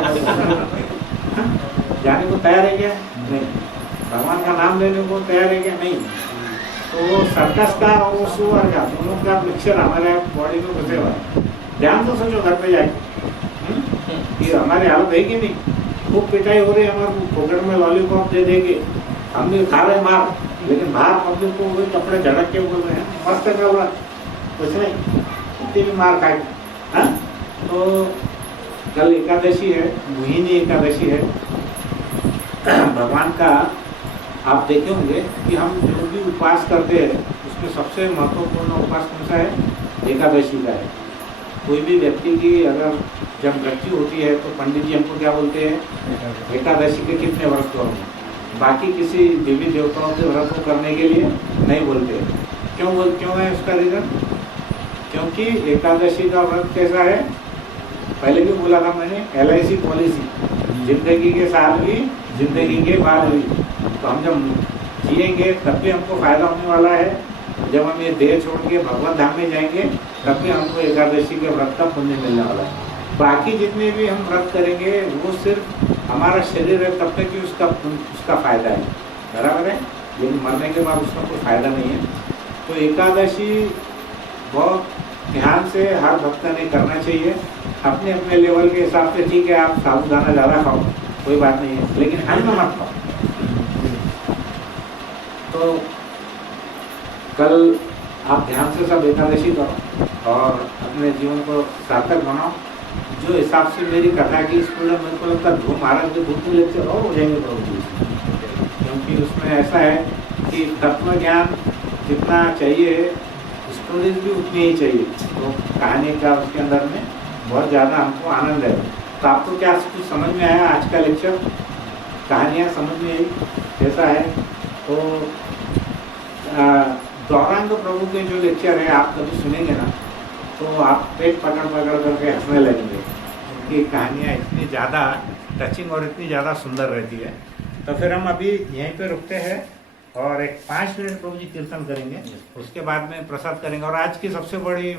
जाने को तैयार है क्या, नहीं। भगवान का नाम लेने को तैयार है क्या, नहीं। तो वो सर्कस का और वो सुअर का दोनों का मिक्सचर हमारे बॉडी में घुसे हुआ है। ध्यान तो सोचो घर पे जाके कि हमारी हालत है कि नहीं। खूब पिटाई हो रही है, हमारे पॉकेट में लॉलीपॉप दे देंगे, हम भी खा रहे मार, लेकिन बाहर पब्लिक को वही कपड़े झड़क के बोल रहे हैं मस्त कर रहा, कुछ नहीं, इतनी भी मार खाए। हाँ, तो कल एकादशी है, मोहिनी एकादशी है। भगवान का आप देखे होंगे कि हम जो भी उपवास करते हैं उसमें सबसे महत्वपूर्ण उपवास कौन सा है, एकादशी का है। कोई भी व्यक्ति की अगर जब मृत्यु होती है तो पंडित जी हमको क्या बोलते हैं, एकादशी के कितने व्रत करो, बाकी किसी देवी देवताओं के व्रत को करने के लिए नहीं बोलते। क्यों है उसका रीज़न, क्योंकि एकादशी का व्रत कैसा है, पहले भी बोला था मैंने, LIC पॉलिसी, जिंदगी के साथ भी जिंदगी के बाद भी। तो हम जब जिएंगे तब भी हमको फायदा होने वाला है, जब हम ये देह छोड़ के भगवत धाम में जाएंगे तब भी हमको एकादशी के व्रत का पुण्य मिलने वाला है। बाकी जितने भी हम व्रत करेंगे वो सिर्फ हमारा शरीर है तब तक कि उसका फायदा है, बराबर है, लेकिन मरने के बाद उसका कोई फायदा नहीं है। तो एकादशी बहुत ध्यान से हर भक्त ने करना चाहिए, अपने अपने लेवल के हिसाब से। ठीक है, आप साबुदाना ज़्यादा खाओ, कोई बात नहीं है, लेकिन अन्न मत खाओ। तो कल आप ध्यान से सब एकादशी करो और अपने जीवन को सार्थक बनाओ। जो हिसाब से मेरी कथा की स्कूल में मेरे को लगता है ध्रुव महाराज के बुक में लेक्चर और हो जाएंगे प्रभु जी, क्योंकि उसमें ऐसा है कि तत्व ज्ञान जितना चाहिए स्टोरीज भी उतनी ही चाहिए। तो कहानी का उसके अंदर में बहुत ज़्यादा हमको आनंद है। तो आपको क्या कुछ समझ में आया आज का लेक्चर, कहानियाँ समझ में आई कैसा है? तो गौरांग प्रभु के जो लेक्चर है आप कभी सुनेंगे ना तो आप पेट पकड़ पकड़ करके हंसने लगेंगे, क्योंकि कहानियाँ इतनी ज़्यादा टचिंग और इतनी ज़्यादा सुंदर रहती है। तो फिर हम अभी यहीं पे रुकते हैं और एक 5 मिनट प्रभु जी कीर्तन करेंगे, उसके बाद में प्रसाद करेंगे। और आज की सबसे बड़ी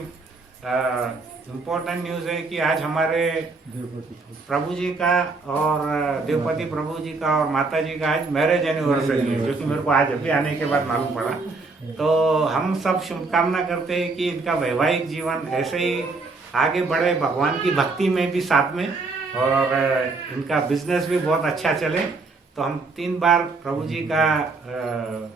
इम्पोर्टेंट न्यूज़ है कि आज हमारे प्रभु जी का और देवपति प्रभु जी का और माता जी का आज मैरिज एनिवर्सरी है, जो कि मेरे को आज अभी आने के बाद मालूम पड़ा। तो हम सब शुभकामना करते हैं कि इनका वैवाहिक जीवन ऐसे ही आगे बढ़े, भगवान की भक्ति में भी साथ में, और इनका बिजनेस भी बहुत अच्छा चले। तो हम 3 बार प्रभु जी का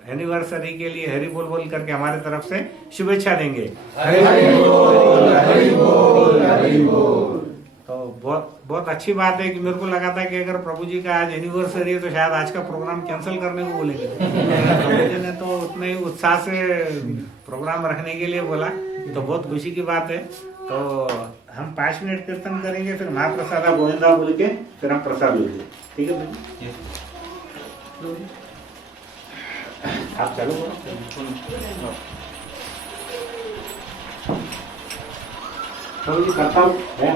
एनिवर्सरी के लिए हरि बोल बोल करके हमारे तरफ से शुभेच्छा देंगे। हरि बोल, हरि बोल, हरि बोल। तो बहुत अच्छी बात है कि मेरे को लगा था कि अगर प्रभु जी का आज एनिवर्सरी है तो शायद आज का प्रोग्राम कैंसिल करने को बोलेंगे। प्रभु जी ने तो उतने ही उत्साह से प्रोग्राम रखने के लिए बोला, तो बहुत खुशी की बात है। तो हम 5 मिनट कीर्तन करेंगे, फिर महाप्रसाद गोविंदा बोल के फिर हम प्रसाद लेंगे, ठीक है भाई? आप चलो प्रभु जी करता हूँ है।